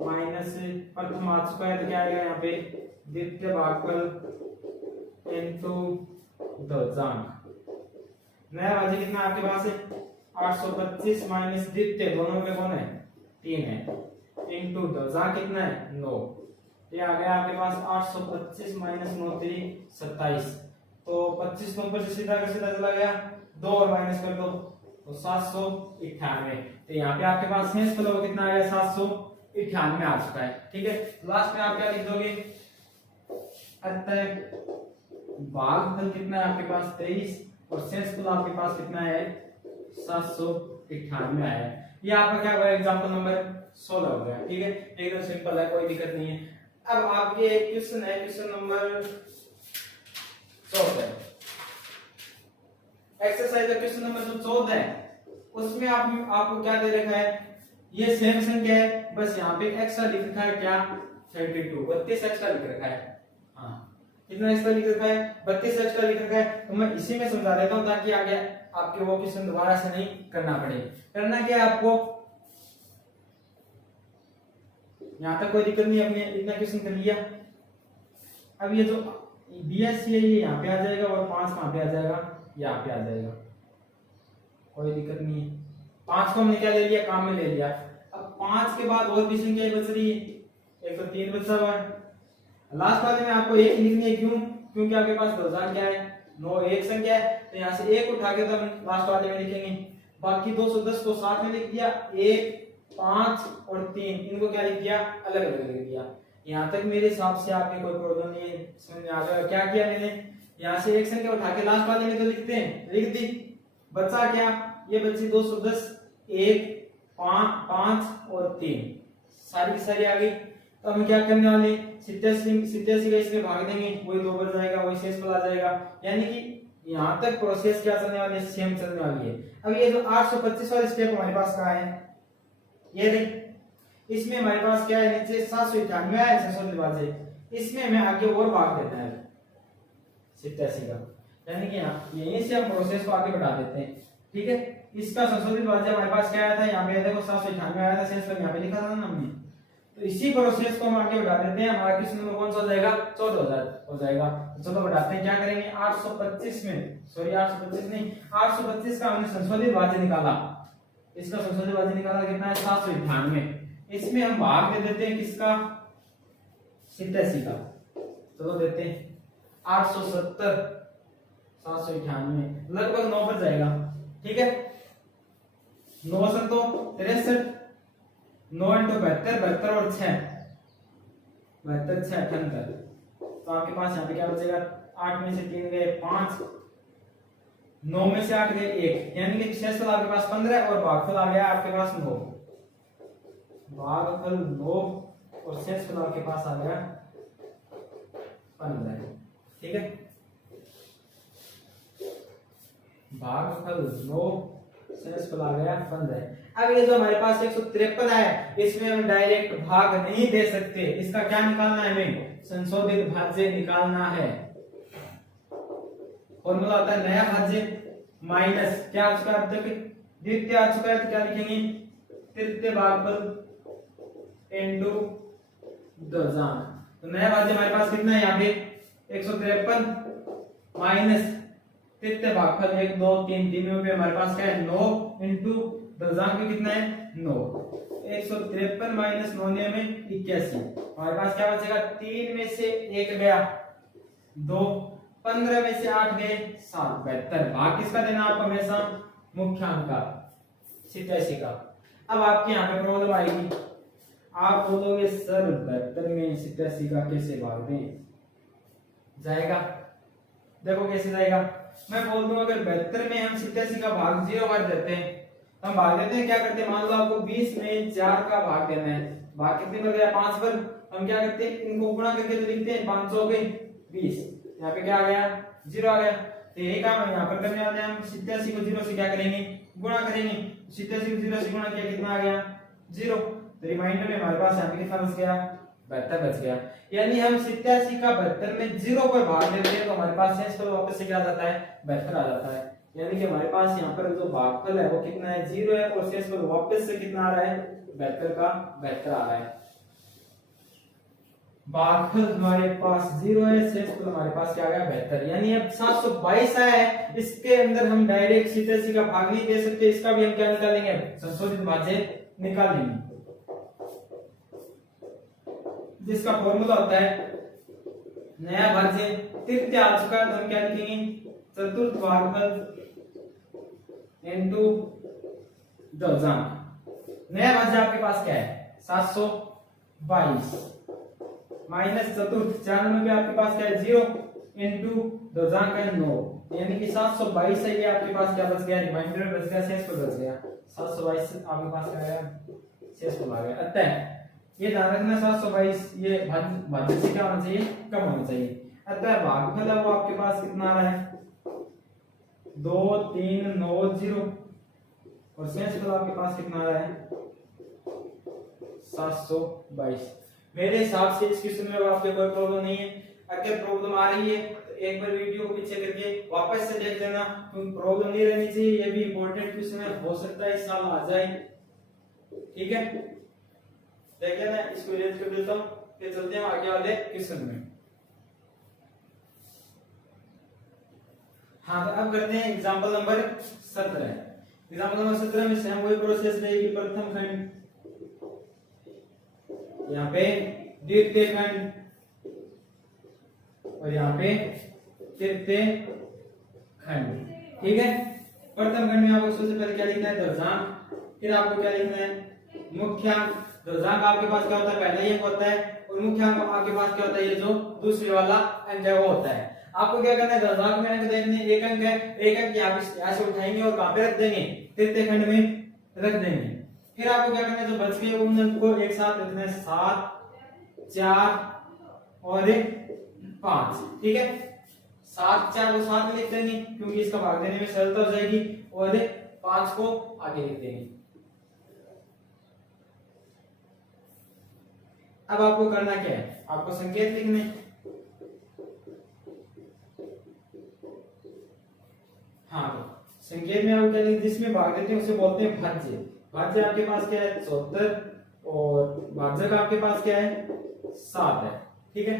माइनस प्रथम भाग स्क्वायर, क्या आएगा यहाँ पे? द्वितीय भागफल इनटू दशजांक। नया भाज्य कितना आपके पास है? 825 माइनस द्वितीय, दोनों में कौन है? 3 है, इनटू दशजांक कितना है? 9। ये आ गया आपके पास 825 माइनस 9 3 27, तो 25 को ऊपर से सीधा कर सीधा चला गया, 2 और माइनस कर दो तो 798। तो यहाँ पे आपके पास शेषफल कितना आ गया? 798 आ चुका है। ठीक है, लास्ट में आप क्या लिख दोगे? अतः भागफल कितना है आपके पास? 23 और शेषफल आपके पास कितना है? 798 आया है। ये आपका क्या हुआ? एग्जांपल नंबर 16 हो गया। ठीक है, एकदम सिंपल है, कोई दिक्कत नहीं है। अब आपके एक क्वेश्चन है, क्वेश्चन नंबर 14, एक्सरसाइज का क्वेश्चन नंबर जो 14 है उसमें आपको क्या दे रखा है? ये सेम संख्या है, बस यहाँ पे एक्स्ट्रा लिख रखा है क्या? 32 एक्स्ट्रा लिख रखा है। हाँ, कितना एक्स्ट्रा लिख रखा है? 32 एक्स्ट्रा लिख रखा है। तो मैं इसी में समझा देता हूँ ताकि आगे आपके वो क्वेश्चन दोबारा से नहीं करना पड़े। करना क्या है आपको? यहाँ तक कोई दिक्कत नहीं, अपने इतना क्वेश्चन कर लिया। अब ये जो बीएससी है ये यहाँ पे आ जाएगा और 5 कहाँ पे आ जाएगा? यहाँ पे आ जाएगा, कोई दिक्कत नहीं है। 5 को हमने क्या ले लिया? काम में ले लिया। अब 5 के बाद और भी संख्या बच रही है, एक तो 3 बचा हुआ है। लास्ट वाले में आपको 1 लिखनी है, क्यों? क्योंकि आपके पास 2000 क्या है? 9 एक संख्या है, तो यहाँ से 1 उठा के तो हम लास्ट वाले में लिखेंगे। बाकी 210 को साथ में लिख दिया, 1 5 और 3 इनको क्या लिख दिया? अलग अलग लिख दिया। यहाँ तक मेरे हिसाब से आपके कोई प्रॉब्लम नहीं है, समझ में आ गया क्या किया मैंने? यहाँ से एक संख्या उठा के लास्ट वाले में तो लिखते हैं, लिख दी, बचा क्या, ये बची 210, 1 5 और 3, सारी की सारी आ गई। तो हम क्या करने वाले, 87 का इसमें भाग देंगे, वही 2 बच जाएगा, वही शेष आ जाएगा। यानी कि यहाँ तक प्रोसेस क्या चलने वाली है, सेम चलने वाली है। अब ये जो 825 वाला स्टेप हमारे पास कहाँ है, ये देख, इसमें हमारे पास क्या है, नीचे 798 है 600 विभाज्य, इसमें हमें आगे और भाग देना है 87 का, यानी कि यहाँ यहीं से हम प्रोसेस को आगे बढ़ा देते हैं। ठीक है, इसका संशोधित विभाज्य हमारे पास क्या आया था, यहाँ पे देखो 798 आया था, शेष यहाँ पे लिखा था ना हमने, तो इसी प्रोसेस को हम आगे बढ़ा देते हैं। हमारा क्वेश्चन नंबर कौन सा हो जाएगा, 14,000 हो जाएगा। तो चलो बढ़ाते हैं, क्या करेंगे, 825 में, सॉरी 825 नहीं, 825 का हमने संशोधित विभाज्य निकाला, इसका संशोधित विभाज्य निकाला कितना है, 798, इसमें हम भाग दे देते हैं किसका, 87 का, चलो देते हैं 870 798, लगभग 9 बच जाएगा। ठीक है, 9 से तो 63, 9 इंटू 72, 72 और 6, 72 6 78, तो आपके पास यहाँ पे क्या बचेगा, 8 में से 3 गए 5, 9 में से 8 गए 1, यानी कि शेषफल आपके पास 15 और भागफल आ गया आपके पास 9, भागफल 9 और शेषफल आपके पास आ गया 15। ठीक है, भागफल 9, शेषफल आ गया 15। अब ये जो हमारे पास 153 है, इसमें हम डायरेक्ट भाग नहीं दे सकते, इसका क्या निकालना है, हमें संशोधित भाज्य निकालना है। फॉर्मूला होता है नया भाज्य माइनस क्या आ चुका है, अब तक द्वितीय आ चुका है, तो क्या लिखेंगे, तृतीय भागफल इनटू दशांश। तो नया भाज्य हमारे पास कितना है, यहाँ पे 153 माइनस तृतीय भागफल 1 2 3, तीनों में हमारे पास क्या है, 9 इंटू दशांश में कितना है, 9, 153 माइनस 9 में 81, हमारे पास क्या बचेगा, 3 में से 1 गया 2, 15 में से 8 गए 7, 72। भाग किसका देना आपको, हमेशा मुख्यांक का 87 का। अब आपके यहाँ पे प्रॉब्लम आएगी, आप बोलोगे सर 72 में 87 का कैसे भाग दें, जाएगा, देखो कैसे जाएगा, मैं बोल दूं अगर 72 में हम 87 का भाग 0 कर देते हैं, हम भाग देते हैं, क्या करते हैं, मान लो आपको 20 में 4 का भाग देना है, भाग कितने पर गया, 5 पर, हम क्या करते हैं, इनको गुणा करके तो लिखते हैं, 500 के 20, यहाँ पे क्या आ गया, 0 आ गया। तो यही काम हम यहाँ पर करने वाले हैं, हम 87 को 0 से क्या करेंगे, गुणा करेंगे, 87 को 0 से गुणा किया, कितना आ गया, 0, तो रिमाइंडर में हमारे पास यहाँ पे कितना बच गया, 72 बच गया। यानी हम 87 का 72 में 0 पर भाग देते हैं, तो हमारे पास शेषफल वापस से क्या आ जाता है, 72 आ जाता है। यानी कि हमारे पास यहाँ पर जो भागफल है वो कितना है, 0 है, और शेषफल वापस से कितना आ रहा है, 72 का 72 आ रहा है। भागफल हमारे पास 0 है, शेषफल हमारे पास क्या आ गया, 72। यानी अब 722 है, इसके अंदर हम डायरेक्ट 87 का भाग नहीं दे सकते, इसका भी हम क्या निकालेंगे, संशोधित भाज्य निकालेंगे, जिसका फॉर्मूला होता है नया भाज्य तृतीय आ चुका है, तो हम क्या लिखेंगे, चतुर्थ भागफल इनटू दशांश। नया भाज्य आपके पास क्या है, 722 माइनस चतुर्थ 94 में आपके पास क्या है, 0 इनटू दशांश का 9, यानी कि 722 है, ये आपके पास क्या बच गया, रिमाइंडर में बच गया, शेषफल बच गया, 722 आपके पास क्या आया, शेषफल आ गया। अतः ये ध्यान रखना, 722 ये भाज्य से क्या होना चाहिए, कम होना चाहिए। अतः भागफल है वो आपके पास कितना आ रहा है, 2 3 9 0, और शेषफल आपके पास कितना आ रहा है, 722। मेरे हिसाब से इस क्वेश्चन में आपके कोई प्रॉब्लम नहीं है। अगर प्रॉब्लम आ रही है तो एक बार वीडियो को पीछे करके वापस से देख लेना, क्योंकि प्रॉब्लम नहीं रहनी चाहिए, ये भी इंपॉर्टेंट क्वेश्चन है, हो सकता है इस साल आ जाए। ठीक है, देख लेना, इसको इरेज कर देता हूं, फिर चलते हैं आगे वाले क्वेश्चन में। हाँ, तो अब करते हैं एग्जांपल नंबर 17। एग्जांपल नंबर 17 में सेम वही प्रोसेस रहेगी, प्रथम खंड, यहाँ पे द्वितीय खंड, और यहाँ पे तृतीय खंड। ठीक है, प्रथम खंड में आपको सबसे पहले क्या लिखना है, दशांश, फिर आपको क्या लिखना है, मुख्यांक। दशांश आपके पास क्या होता है, पहले ही होता है, और मुख्यांक आपके पास क्या होता है, ये जो दूसरे वाला अंक है वो होता है। आपको क्या करना है, दशभाग में अंक देखने, एक अंक है, एक अंक यहाँ से उठाएंगे और कहां पे रख देंगे, तृतीय खंड में रख देंगे। फिर आपको क्या करना है, जो बच गए उन अंक को एक साथ लिखना है, 7 4 और 5, ठीक है। 7 4 को साथ में लिख देंगे क्योंकि इसका भाग देने में सरलता हो जाएगी, और 5 को आगे लिख देंगे। अब आपको करना क्या है, आपको संकेत लिखने, हाँ तो संकेत में आपको क्या लिख, जिसमें भाग देते हैं उसे बोलते हैं भाज्य। भाज्य आपके पास क्या है, 74, और भाजक आपके पास क्या है, 7 है, ठीक है।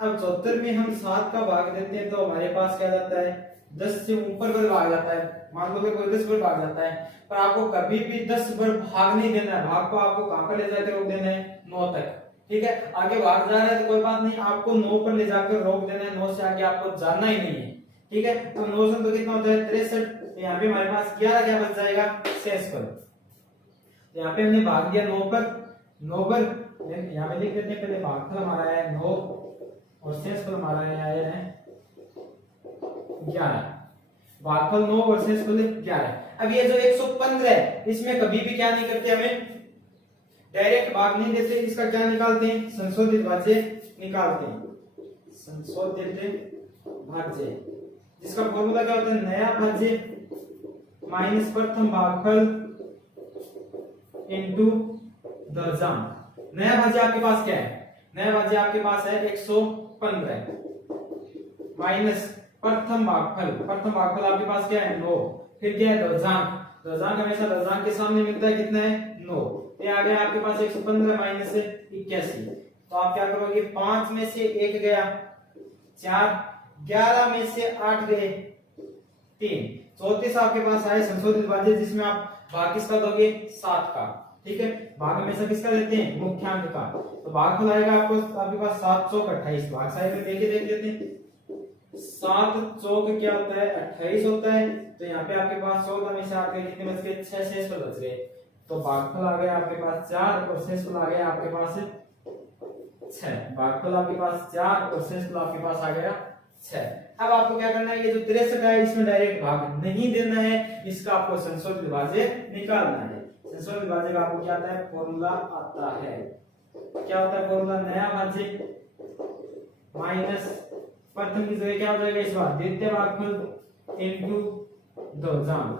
अब 74 में हम 7 का भाग देते हैं तो हमारे पास क्या जाता है, 10 से ऊपर पर भाग जाता है। मान लो कि कोई 10 पर भाग जाता है, पर आपको कभी भी 10 पर भाग नहीं देना है, भाग को आपको कहां पर ले जाकर रोक देना है, 9 तक, ठीक है। आगे भाग जा रहा है तो कोई बात नहीं, आपको 9 पर ले जाकर रोक देना है, 9 से आगे आपको जाना ही नहीं है, ठीक है। तो 9 से तो कितना होता है, 63, यहाँ पे हमारे पास 11 क्या बच जाएगा, शेष पर। यहाँ पे हमने भाग दिया 9 पर, 9 पर यहाँ पे लिख देते हैं, पहले भागफल हमारा है 9 और शेषफल हमारा आया है 11। भागफल 9 और शेषफल 11। अब ये जो 115 है, इसमें कभी भी क्या नहीं करते, हमें डायरेक्ट भाग नहीं देते, इसका क्या निकालते हैं, संशोधित भाज्य निकालते हैं, संशोधित भाज्य, जिसका फॉर्मूला क्या होता है, नया भाज्य माइनस प्रथम भागफल इनटू दशांश। नया भाज्य आपके पास क्या है, नया भाज्य आपके पास है 115 माइनस प्रथम भागफल, प्रथम भागफल आपके पास क्या है 9, फिर क्या है दशांश, दशांश हमेशा दशांश के सामने मिलता है, कितना है 9, ये आ गया आपके पास 115 माइनस 81। तो आप क्या करोगे, 5 में से 1 गया 4, 11 में से 8 गए 3, 34 आपके पास आए संशोधित भाज्य, जिसमें आप भाग किसका दोगे, 7 का, ठीक है। भाग हमेशा किसका देते हैं, मुख्यांक का। तो भागफल आएगा आपको, आपके पास 7 चौक 28, भाग साइड में देख देते हैं, 7 चौक क्या होता है, 28 होता है। तो यहाँ पे आपके पास 14 में से 8 गए, कितने बच गए, 6 शेष पर बच गए। तो भागफल आ गया आपके पास 4 और शेषफल आ गया आपके पास 6। भागफल आपके पास 4 और शेषफल आपके पास आ गया 6। अब आपको क्या करना है, ये जो 63 है इसमें डायरेक्ट भाग नहीं देना है, इसका आपको संशोधित भाज्य निकालना है। संशोधित भाज्य का आपको क्या आता है, फॉर्मूला आता है, क्या होता है फॉर्मूला, नया भाज्य माइनस प्रथम की जगह क्या हो जाएगा इस बार, द्वितीय भागफल इनटू दशांश,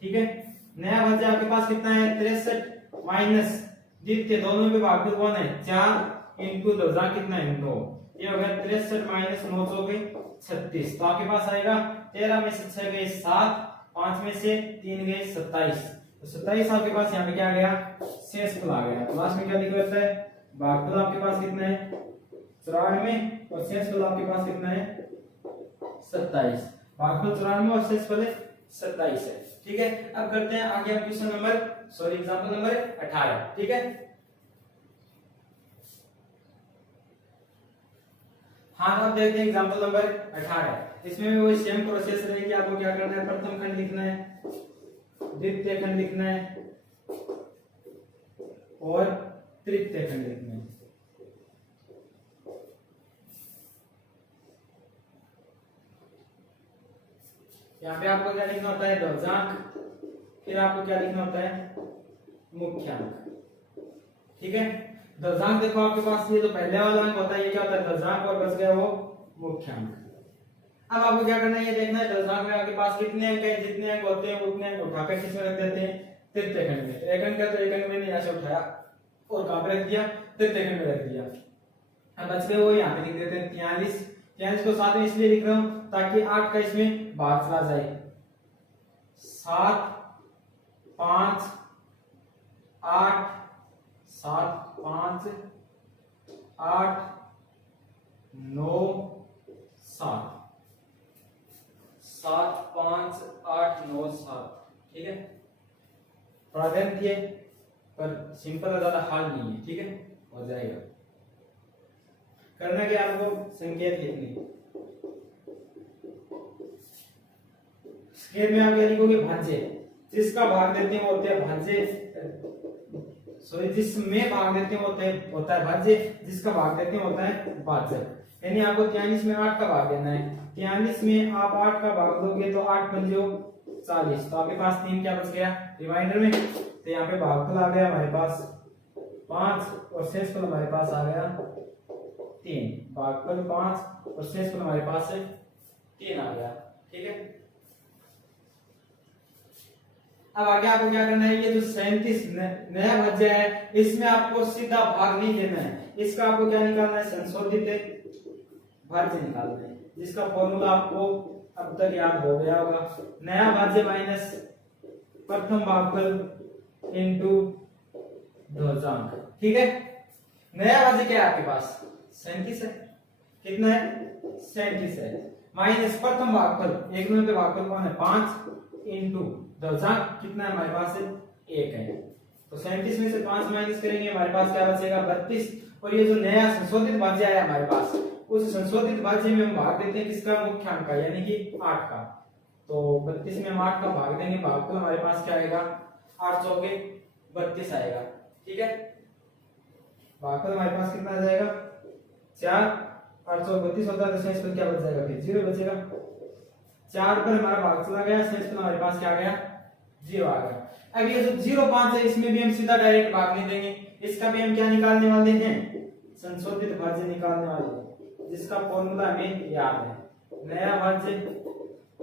ठीक है। नया भाज्य आपके पास कितना है, 63 माइनस द्वितीय, दोनों में भागफल कौन है, 4 इनटू दशांश कितना है 9, ये हो गया 63 माइनस 9 हो गई 36। तो आपके पास आएगा 13 में से 6 गए 7, 5 में से 3 गए 27, तो 27 आपके पास यहाँ पे क्या आ गया, शेषफल आ गया। तो लास्ट में क्या लिखा रहता है, भागफल आपके पास कितना है 94 और शेषफल आपके पास कितना है 27। भागफल 94 और शेषफल 27 है, ठीक है। अब करते हैं आगे हम question number, sorry example number 18, ठीक है। हाँ अब देखते हैं एग्जांपल नंबर 18। इसमें भी वही सेम प्रोसेस रहेगी, आपको क्या करना है, प्रथम खंड लिखना है, द्वितीय खंड लिखना है और तृतीय खंड लिखना है। यहाँ पे आपको क्या लिखना होता है, दशांश, फिर आपको क्या लिखना होता है, मुख्यांक, ठीक है। दशांश देखो आपके पास ये जो पहले वाला अंक होता है ये क्या होता है, दशांश, और बच गया वो मुख्यांक। अब आपको क्या करना है, ये देखना है दशांश में आपके पास कितने अंक है, जितने अंक होते हैं उतने अंक उठाकर किसमें रख देते हैं, तृतीय खंड में। एक अंक है तो एक अंक मैंने यहाँ से उठाया और कहां पे रख दिया, तृतीय खंड में रख दिया। अब बच गए वो यहाँ पे लिख देते हैं 43। 43 को साथ में इसलिए लिख रहा हूं ताकि 8 का इसमें भाग चला जाए, 7 5 8 7 5 8 9 7 7 5 8 9 7, ठीक है। थोड़ा ध्यान दिए, पर सिंपल ज्यादा हार्ड नहीं है, ठीक है, हो जाएगा। करना क्या, आपको संकेत लिखनी, संकेत में आप क्या लिखोगे, भाज्य, जिसका भाग देते हैं होते हैं भाज्य, सॉरी जिसमें भाग देते हैं होता है भाज्य, जिसका भाग देते हैं होता है भाजक। यानी आपको 43 में 8 का भाग देना है। 43 में आप 8 का भाग दोगे तो 8 पंजो 40, तो आपके पास 3 क्या बच गया रिमाइंडर में। तो यहाँ पे भागफल आ गया हमारे पास 5 और शेषफल हमारे पास आ गया 3। भागफल 5 और शेषफल हमारे पास 3 आ गया। ठीक है, अब आगे आपको क्या करना है, ये जो 37 नया भाज्य है इसमें आपको सीधा भाग नहीं देना है, इसका आपको क्या निकालना है, संशोधित भाज्य निकालना है, जिसका फॉर्मूला आपको अब तक याद हो गया होगा। नया भाज्य माइनस प्रथम भागफल इनटू ध्वजांक। ठीक है, नया भाज्य क्या है आपके पास 37 है, कितना है 37 है, माइनस प्रथम भागफल, एक नंबर पे भागफल कौन है 5 इनटू ध्वजांक कितना है हमारे पास 1 है। तो 37 में से 5 माइनस करेंगे हमारे पास क्या बचेगा 32। और ये जो नया संशोधित भाज्य आया हमारे पास, उस संशोधित भाज्य में हम भाग देते हैं किसका, मुख्यांक का, यानी कि 8 का। तो 32 में हम 8 का भाग देंगे, भागफल हमारे पास क्या आएगा 8 चौके 32 आएगा। ठीक है, भागफल हमारे पास कितना आ जाएगा 4, 8 चौके 32 होता है, तो शेषफल क्या बच जाएगा फिर 0 बचेगा। 4 पर हमारा भाग चला गया, शेषफल हमारे पास क्या आ गया 0 आ गया। अब ये जो 0.5 है इसमें भी हम सीधा डायरेक्ट भाग नहीं देंगे, इसका भी हम क्या निकालने वाले हैं, संशोधित भाज्य निकालने वाले हैं, जिसका फॉर्मूला हमें याद है, नया भाज्य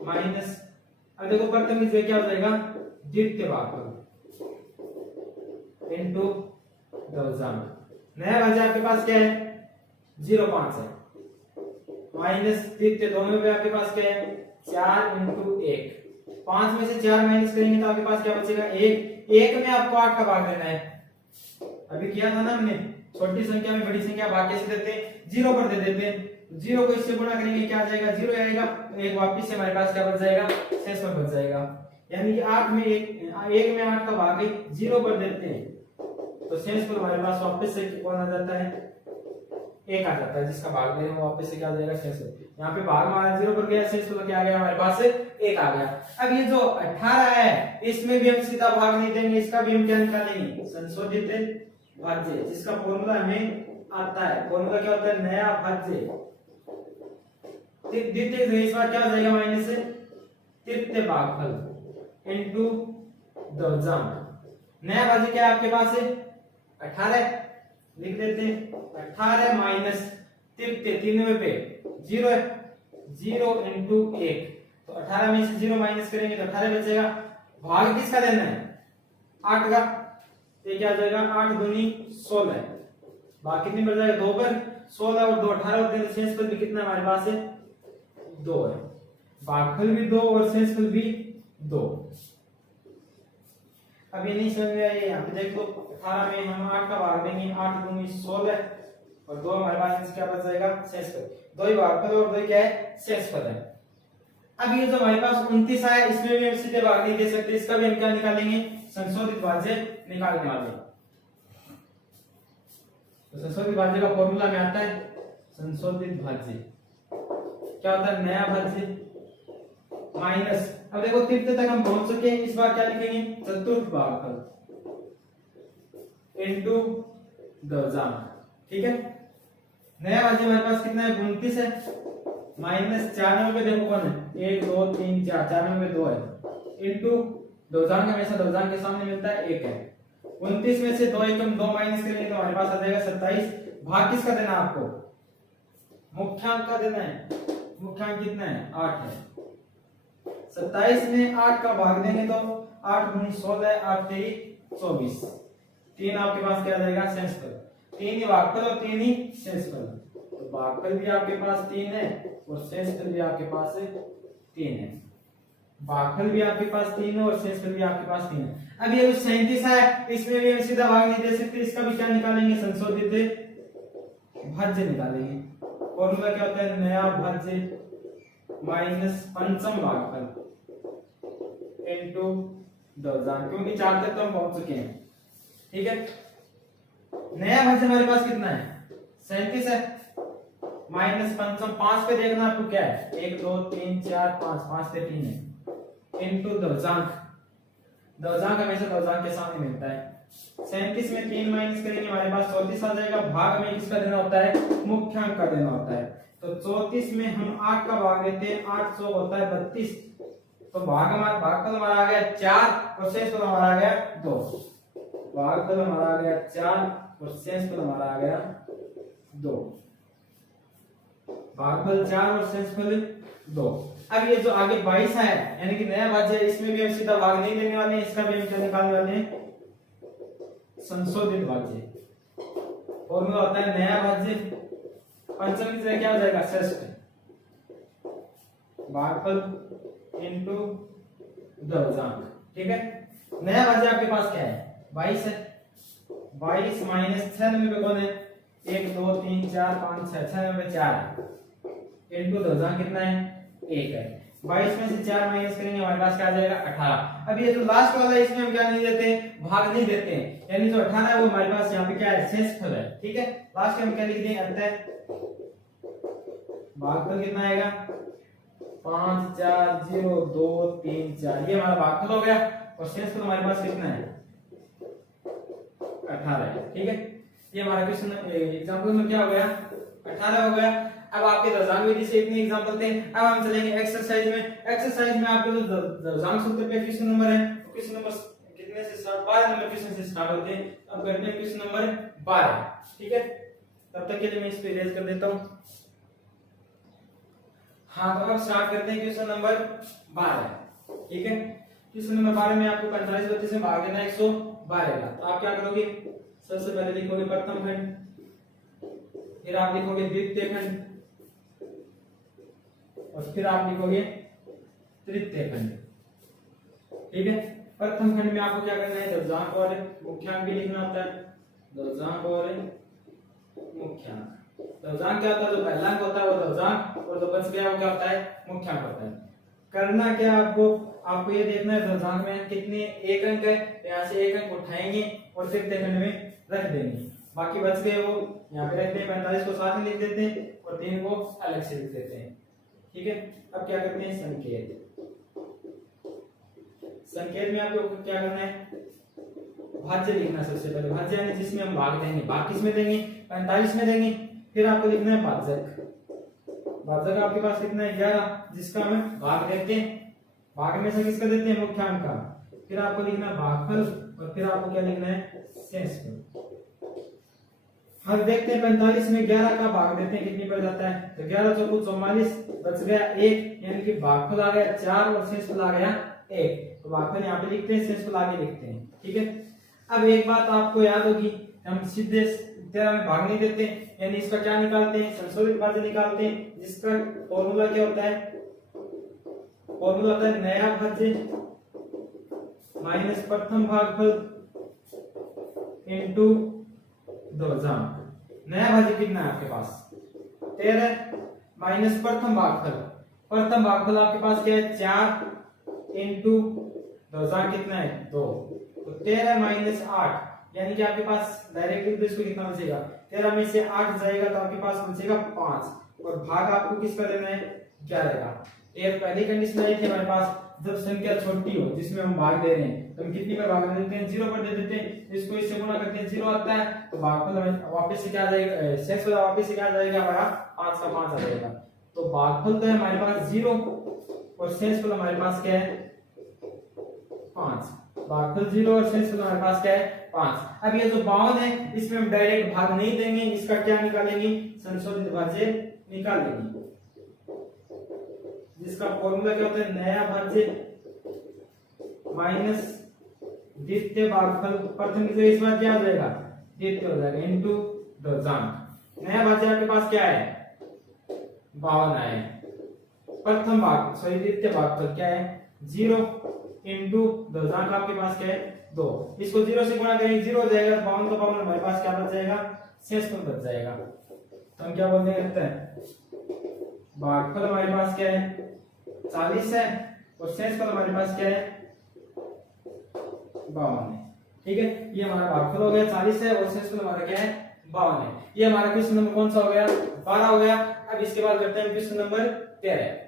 माइनस, अब देखो प्रथम विषय क्या हो जाएगा द्वितीय भागफल इनटू ध्वजांक। नया भाज्य आपके पास क्या है 0.5 है, माइनस द्वितीय, दोनों में आपके पास क्या है 4 इनटू 1। 5 में से 4 माइनस करेंगे तो आपके पास क्या बचेगा 1। 1 में आपको 8 का भाग देना है, अभी किया था ना हमने, छोटी संख्या में बड़ी संख्या भाग कैसे देते हैं 0 पर दे देते हैं। 0 को इससे गुणा करेंगे क्या आ जाएगा 0 आएगा, एक वापस से हमारे पास क्या बच जाएगा शेषफल बच जाएगा। यानी कि 8 में 1 में 8 का भाग 0 पर देते हैं तो शेषफल हमारे पास वापस से कौन आ जाता है 1 आ जाता है, जिसका भाग दे रहे हैं वापस से क्या आ जाएगा शेषफल। यहाँ पे भाग हमारा 0 पर गया, शेषफल क्या आ गया हमारे पास 1 आ गया। अब ये जो 18 है इसमें भी हम सीधा भाग नहीं देंगे, इसका भी हम क्या निकालेंगे संशोधित भाज्य, जिसका फॉर्मूला हमें आता है। फॉर्मूला क्या होता है नया भाज्य द्वितीय, इस बार क्या हो जाएगा माइनस तृतीय भागफल इनटू ध्वजांक। नया भाज्य क्या है आपके पास 18, लिख देते हैं 18 माइनस तृतीय, 93 पे 0 है, 0 इनटू 1, तो 18 में से 0 माइनस करेंगे तो 18 बचेगा। भाग किसका देना है 8 का, ये क्या आ जाएगा 8 दूनी 16, भाग कितने बच जाएगा 2 पर, 16 और 2 18 होते हैं, तो शेषफल भी कितना हमारे पास 2 है, भागफल भी 2 और शेषफल भी 2। अब ये नहीं समझ में आया, यहाँ पे देखो 18 में हम 8 का भाग देंगे, 8 दूनी 16 और 2 हमारे पास क्या बच जाएगा शेषफल, 2 ही भागफल और 2 क्या है शेषफल है। अब ये जो हमारे पास 29 आया इसमें भी हम सीधे भाग नहीं दे सकते, इसका भी हम क्या निकालेंगे संशोधित भाज्य निकालने वाले। तो संशोधित भाज्य का फॉर्मूला में आता है संशोधित भाज्य क्या होता है नया भाज्य माइनस, अब देखो तृतीय तक हम पहुंच चुके हैं, इस बार क्या लिखेंगे चतुर्थ भागफल इनटू ध्वजांक। ठीक है, नया भाज्य हमारे पास कितना है 29 है, माइनस 94 पे देखो कौन है 1 2 3 4, 94 में 2 है, इनटू ध्वजांक हमेशा ध्वजांक के सामने मिलता है 1 है। 29 में से 2 एकम 2 माइनस करेंगे तो हमारे पास आ जाएगा 27। भाग किसका देना है आपको मुख्यांक का देना है, मुख्यांक कितना है 8 है। 27 में 8 का भाग देंगे तो 8 गुनी 16, 8 तेरी 24, 3 आपके पास क्या आ जाएगा शेषफल, 3 ही भागफल और 3 ही शेषफल, तो भागफल भी आपके पास 3 है और शेषफल भी आपके पास 3 है, भागफल भी आपके पास 3 है और शेषफल भी आपके पास 3 है। अब ये जो 37 है इसमें भी हम सीधा भाग नहीं दे सकते, इसका भी क्या निकालेंगे संशोधित भाज्य निकालेंगे। फॉर्मूला क्या होता है नया भाज्य माइनस पंचम भागफल इनटू ध्वजांक, क्योंकि 4 तक तो हम पहुंच चुके हैं। ठीक है, नया भाज्य हमारे पास कितना है 37 है, माइनस पंचम 5 पे देखना आपको क्या है 1 2 3 4 5, 5 से 3 है, इनटू ध्वजांक, ध्वजांक हमेशा ध्वजांक के सामने मिलता है। 37 में 3 माइनस करेंगे हमारे पास 34 आ जाएगा। भाग में किसका देना होता है मुख्यांक का देना होता है, तो 34 में हम 8 का भाग देते हैं, 8 100 होता है 32, तो भागफल हमारा आ गया 4 और शेषफल हमारा आ गया 2। भागफल हमारा आ गया 4 और शेषफल हमारा आ गया 2। भागफल 4 और शेषफल 2। अब ये जो आगे 22 है यानी कि नया भाज्य है, इसमें भी हम सीधा भाग नहीं देने वाले हैं, इसका भी हम क्या निकालने वाले हैं, संशोधित भाज्य। फॉर्मूला होता है नया भाज्य पंचम की जगह क्या हो जाएगा, षष्ठ। भागफल इनटू दशक, ठीक है। नया भाज्य आपके पास क्या है, 22 है। 22 माइनस 96 पे कौन है, 1 2 3 4 5 6, 96 पे 4 इनटू दशक कितना है, 1 है। 22 में से 4 माइनस करेंगे हमारे पास क्या आ जाएगा, 18। अब ये जो लास्ट वाला है इसमें हम क्या नहीं देते, भाग नहीं देते हैं, यानी जो 18 है वो हमारे पास यहाँ पे क्या है, शेषफल है, ठीक है। लास्ट में हम क्या लिख देंगे, अतः भागफल कितना आएगा, 5 4 0 2 3 4, ये हमारा भागफल हो गया। और शेषफल हमारे पास कितना है, 18 है, ठीक है। ये हमारा क्वेश्चन एग्जांपल में क्या हो गया, 18 हो गया। अब आपके दशक विधि से इतने एग्जांपल थे। अब हम चलेंगे एक्सरसाइज में। एक्सरसाइज में आपके जो दशक सूत्र पे क्वेश्चन नंबर है, क्वेश्चन नंबर कितने से स्टार्ट, 12 नंबर क्वेश्चन से स्टार्ट होते हैं। अब करते हैं क्वेश्चन नंबर 12, ठीक है। तब तक के लिए मैं इस पे इरेज कर देता हूं। हाँ, तो अब स्टार्ट करते हैं क्वेश्चन नंबर 12, ठीक है। क्वेश्चन नंबर 12 में आपको 45 32 में भाग देना है 112 का। तो आप क्या करोगे, सबसे पहले लिखोगे प्रथम खंड, फिर आप लिखोगे द्वितीय खंड, और फिर आप लिखोगे तृतीय खंड, ठीक है। प्रथम खंड में आपको क्या करना है, दशक और मुख्यांक भी लिखना होता है। दशक और मुख्यांक, दशक क्या होता है, जो पहला अंक होता है वो दशक, और जो बच गया वो क्या होता है, मुख्यांक होता है। करना क्या आपको ये देखना है दशक में कितने एक अंक है, यहाँ से एक अंक उठाएंगे और तृतीय खंड में रख देंगे, बाकी बच गए वो यहाँ पे रखते हैं। 45 को साथ में लिख देते हैं और 3 को अलग से लिख देते हैं, ठीक है। अब क्या करते हैं, संकेत। संकेत में आपको क्या करना है, भाज्य लिखना सबसे पहले। भाज्य यानी जिसमें हम भाग देंगे, भाग किसमें देंगे, 45 में देंगे। फिर आपको लिखना है भाजक। भाजक आपके पास कितना है, 11, जिसका हम भाग देते हैं। भाग में से किसका देते हैं, मुख्यांक का। फिर आपको लिखना है भागफल, और फिर आपको क्या लिखना है, शेषफल। हम देखते हैं 45 में 11 का भाग देते हैं, कितनी पड़ जाता है, तो 11 चौको 44, बच गया 1, यानी कि भागफल आ गया 4 और शेषफल आ गया 1। तो भागफल यहाँ पे लिखते हैं, शेषफल आगे लिखते हैं, ठीक है। अब एक बात आपको याद होगी, हम सीधे 13 में भाग नहीं देते, यानी इसका क्या निकालते हैं, संशोधित भाज्य निकालते हैं, जिसका फॉर्मूला क्या होता है, फॉर्मूला होता है नया भाज्य माइनस प्रथम भागफल इनटू दशक। नया भाज्य कितना है आपके पास, 13 माइनस प्रथम भागफल। प्रथम भागफल आपके पास क्या है, 4 इनटू दशक कितना है, 2। तो 13 माइनस 8, यानी कि आपके पास डायरेक्टली इसको कितना बचेगा, 13 में से 8 जाएगा तो आपके पास बचेगा 5, और भाग आपको किसका लेना है, 11 का। ये पहली कंडीशन आई थी हमारे पास, जब संख्या छोटी हो जिसमें हम भाग दे रहे हैं, तो हम कितनी पर भाग देते हैं, 0 पर दे देते हैं। इसको इससे गुणा करते हैं, 0 आता है, तो भागफल वापस से क्या आ जाएगा, शेषफल वापस से क्या आ जाएगा हमारा, 5 का 5 आ जाएगा। तो भागफल तो है हमारे पास 0 और शेषफल हमारे पास क्या है, 5। भागफल 0 और शेषफल हमारे पास क्या है, 5। अब ये जो 52 है इसमें हम डायरेक्ट भाग नहीं देंगे, इसका क्या निकालेंगे, संशोधित भाज्य निकालेंगे, जिसका फॉर्मूला क्या होता है, नया भाज्य माइनस द्वितीय भागफल। प्रथम की जगह इस बार क्या हो जाएगा, द्वितीय हो जाएगा, इनटू दशक। नया भाज्य आपके पास क्या है, 52 है। प्रथम भाग द्वितीय भागफल क्या है, 0 इनटू दशक आपके पास क्या है, 2। इसको 0 से गुणा करेंगे, 0 हो जाएगा, तो 52 का 52 हमारे पास क्या बच जाएगा, शेषफल बच जाएगा। तो हम क्या बोलते हैं, भागफल हमारे पास क्या है, 40 है, और शेषफल हमारे पास क्या है, 52 है, ठीक है। ये हमारा भागफल हो गया 40 है, और शेषफल हमारा क्या है, 52 है। ये हमारा क्वेश्चन नंबर कौन सा हो गया, 12 हो गया। अब इसके बाद करते हैं क्वेश्चन नंबर 13।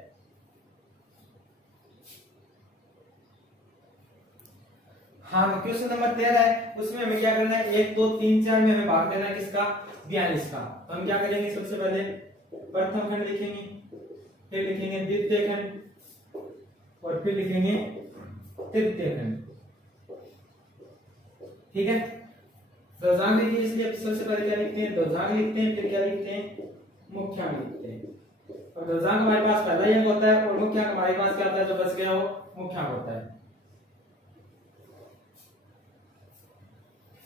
हाँ, क्वेश्चन नंबर 13 है, उसमें हमें क्या करना है, 1 2 3 4 में हमें भाग देना है किसका, 42 का। तो हम क्या करेंगे, सबसे पहले प्रथम खंड लिखेंगे, फिर लिखेंगे द्वितीय खंड, और फिर लिखेंगे तृतीय खंड। ठीक है, दशांक लिखिए, इसलिए सबसे पहले क्या लिखते हैं, दशांक लिखते हैं, फिर क्या लिखते हैं, मुख्यांक लिखते हैं। और दशांक हमारे पास पहला ही अंक होता है, और मुख्यांक हमारे पास क्या होता है, जो बच गया वो मुख्यांक होता है।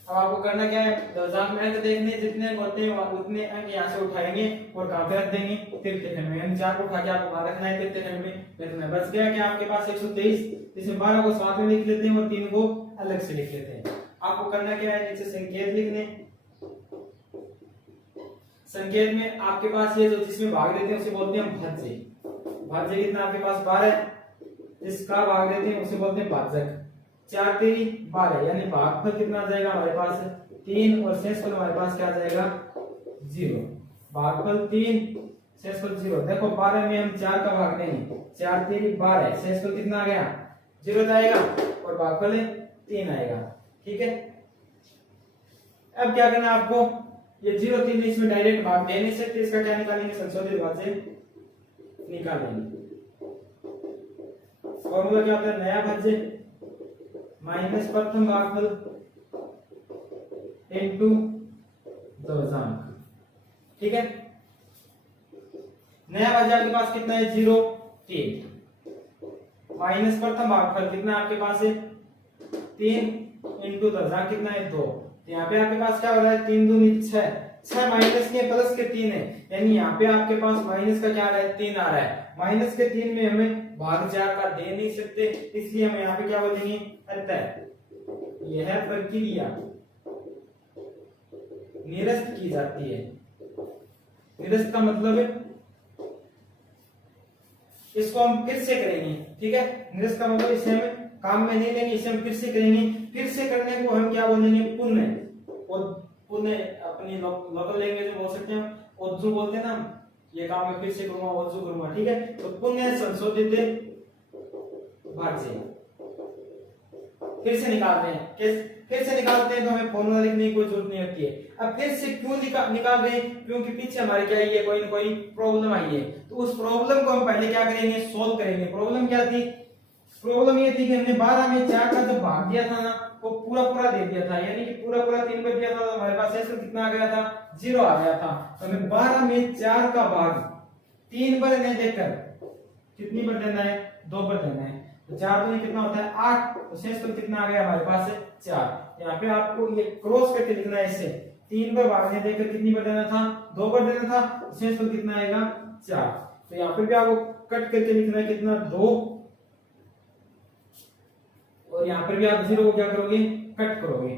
अब आपको करना क्या है, दशांक में अंक देखने, जितने अंक होते हैं उतने अंक यहाँ से उठाएंगे और कहाँ पे रख देंगे, तृतीय खंड में। यानी 4 को उठा के आपको कहाँ रखना है, तृतीय खंड में रखना है। बच गया क्या आपके पास 123, इसमें 12 को साथ में लिख लेते हैं और 3 को अलग से लिख लेते हैं। आपको करना क्या है, नीचे संकेत लिखने, संकेत में आपके पास ये जो जिसमें भाग देते हैं उसे बोलते हैं भाज्य। भाज्य कितना आपके पास 12, जिसका भाग देते हैं उसे बोलते हैं भाजक। 4 3 12, यानी भागफल कितना आ जाएगा हमारे पास 3, और शेषफल हमारे पास क्या आ जाएगा 0। भागफल 3, शेषफल 0। देखो 12 में हम 4 का भाग देंगे, 4 3 12, शेषफल कितना आ गया 0 जाएगा, और भागफल 3 आएगा। ठीक है, अब क्या करना है आपको, ये 0 3 इसमें डायरेक्ट भाग दे नहीं सकते, इसका क्या निकालेंगे, संशोधित भाज्य निकालेंगे। फॉर्मूला क्या होता है, नया भाज्य माइनस प्रथम भागफल इनटू दशांक। ठीक है, नया भाज्य आपके पास कितना है 0 3, माइनस प्रथम भागफल कितना आपके पास है 3, इनटू दशांक कितना है 2। यहाँ पे आपके पास क्या हो रहा है 3 दूनी 6, 6 माइनस के प्लस के 3 है, यानी यहाँ पे आपके पास माइनस का क्या आ रहा है 3 आ रहा है। माइनस के 3 में हमें भाग 4 का दे नहीं सकते, इसलिए हम यहाँ पे क्या बोलेंगे, अतः यह प्रक्रिया निरस्त की जाती है। निरस्त का मतलब है, इसको हम फिर से करेंगे। ठीक है, निरस्त का मतलब इसे हम काम में नहीं लेंगे, इसे हम फिर से करेंगे। फिर से करने को हम क्या बोलेंगे, पुनः। और पुनः अपनी लोकल लैंग्वेज में बोल सकते हैं, ओजू बोलते हैं ना, ये काम मैं फिर से करूंगा, ओजू करूंगा। ठीक है, तो पुनः संशोधित भाज्य फिर से निकालते हैं। फिर से निकालते हैं तो हमें फॉर्मूला लिखने की कोई जरूरत नहीं होती है। अब फिर से क्यों निकाल रहे हैं, क्योंकि पीछे हमारे क्या है, कोई ना कोई प्रॉब्लम आई है, तो उस प्रॉब्लम को हम पहले क्या करेंगे, सोल्व करेंगे। प्रॉब्लम क्या थी, प्रॉब्लम ये थी कि हमने 12 में 4 का जो भाग दिया था ना, वो पूरा दे दिया था, यानी कि पूरा 3 पर दिया था, तो हमारे पास शेष कितना आ गया था 0 आ गया था। तो हमें 12 में 4 का भाग 3 पर नहीं देकर कितनी पर देना है, 2 पर देना है। तो 4 दूनी कितना होता है 8, तो शेष कितना आ गया हमारे पास 4। यहाँ पे आपको ये क्रॉस करके लिखना है, इससे 3 पर भाग नहीं देकर कितनी पर देना था, 2 पर देना था, तो शेष कितना आएगा 4। तो यहाँ पे भी आपको कट करके लिखना है कितना 2, और यहाँ पर भी आप 0 को क्या करोगे, कट करोगे,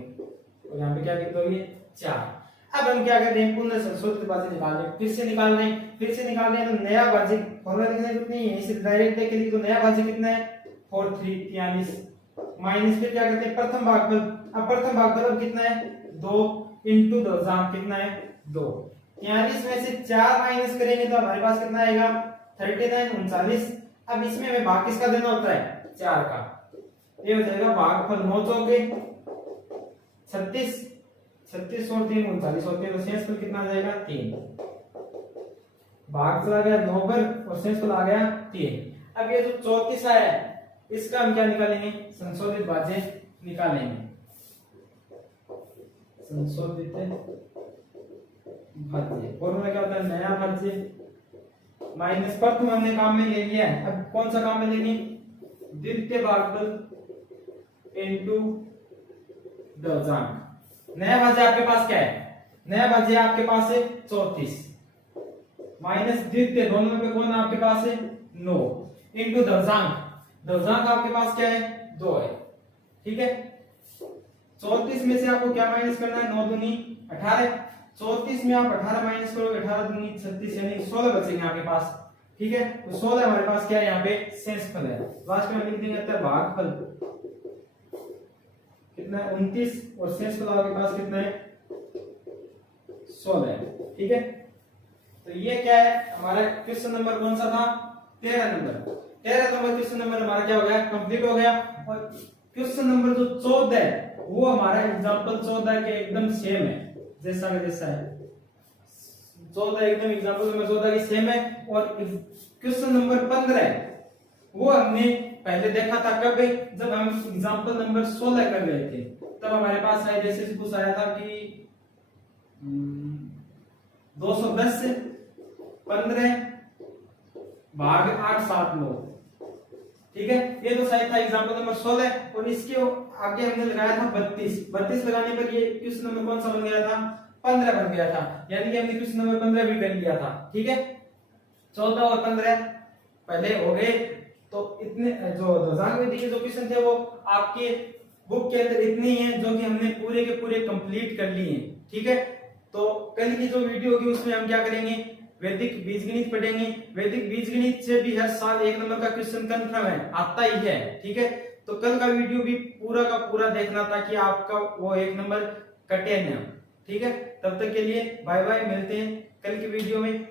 और यहाँ पे क्या लिख दोगे 4। अब हम क्या कर रहे हैं, पुनः संशोधित भाज्य निकाल रहे हैं, फिर से निकाल रहे हैं। तो नया भाज्य फॉर्मूला लिखने की जरूरत नहीं है, इसे डायरेक्ट देख के लिख दो। नया भाज्य कितना है 4 3 43, माइनस फिर क्या करते हैं प्रथम भागफल। अब प्रथम भागफल अब कितना है 2, इनटू दशांक कितना है 2। 43 में से 4 माइनस करेंगे तो हमारे पास कितना आएगा 39 39। अब इसमें हमें भाग किसका देना होता है 4 का, ये हो जाएगा भागफल 9 चौके 36, 36 और 3 39 होते हैं, तो शेषफल कितना आ जाएगा 3। भाग चला गया 9 पर और शेषफल आ गया 3। अब ये जो 34 आया है, इसका हम क्या निकालेंगे, संशोधित भाज्य निकालेंगे। संशोधित भाज्य फॉर्मूला क्या होता है, नया भाज्य माइनस प्रथम हमने काम में ले लिया है, अब कौन सा काम में लेंगे, द्वितीय भागफल इनटू दशांक। नया भाज्य आपके पास क्या है, नया भाज्य आपके पास है 34, माइनस द्वितीय, दोनों में कौन आपके पास है 9, इनटू दशांक। दशांक आपके पास क्या है 2 है। ठीक है, 34 में से आपको क्या माइनस करना है, 9 दूनी 18, 34 में आप 18 माइनस करोगे, 18 दूनी 36, यानी 16 बचेंगे आपके पास। ठीक है, तो 16 हमारे पास क्या है, यहाँ पे शेषफल है। लास्ट में लिख देंगे भागफल कितना है 29, और शेषफल आपके पास कितना है 16 है। ठीक है, तो ये क्या है हमारा क्वेश्चन नंबर कौन सा था, 13 नंबर। 13 नंबर क्वेश्चन नंबर हमारा क्या हो गया, कंप्लीट हो गया। और क्वेश्चन नंबर जो 14 है वो हमारा एग्जांपल 14 के एकदम सेम है, जैसा का जैसा है। 14 एकदम एग्जांपल नंबर 14 की सेम है। और क्वेश्चन नंबर 15 वो हमने पहले देखा था कब, जब हम एग्जांपल नंबर 16 कर रहे थे, तब हमारे पास शायद ऐसे कुछ आया था कि 210 से 15 भाग 8 7 लोग, ठीक है। ये तो शायद था एग्जांपल नंबर 16। और इसके आगे हमने लगाया था 32 लगाने पर ये क्वेश्चन नंबर कौन सा बन गया था, 15 बन गया था। यानी कि हमने क्वेश्चन नंबर 15 भी कर लिया था, ठीक है। 14 और 15 पहले हो गए। तो इतने जो दशांश के जो क्वेश्चन थे वो आपके बुक के अंदर इतने ही हैं जो कि हमने पूरे के पूरे कंप्लीट कर लिए हैं, ठीक है। तो कल की जो वीडियो होगी उसमें हम क्या करेंगे, वैदिक बीजगणित पढ़ेंगे। वैदिक बीजगणित से भी हर साल 1 नंबर का क्वेश्चन कंफर्म है, आता ही है, ठीक है। तो कल का वीडियो भी पूरा का पूरा देखना ताकि आपका वो 1 नंबर कटे ना, ठीक है। तब तक के लिए बाय बाय, मिलते हैं कल की वीडियो में।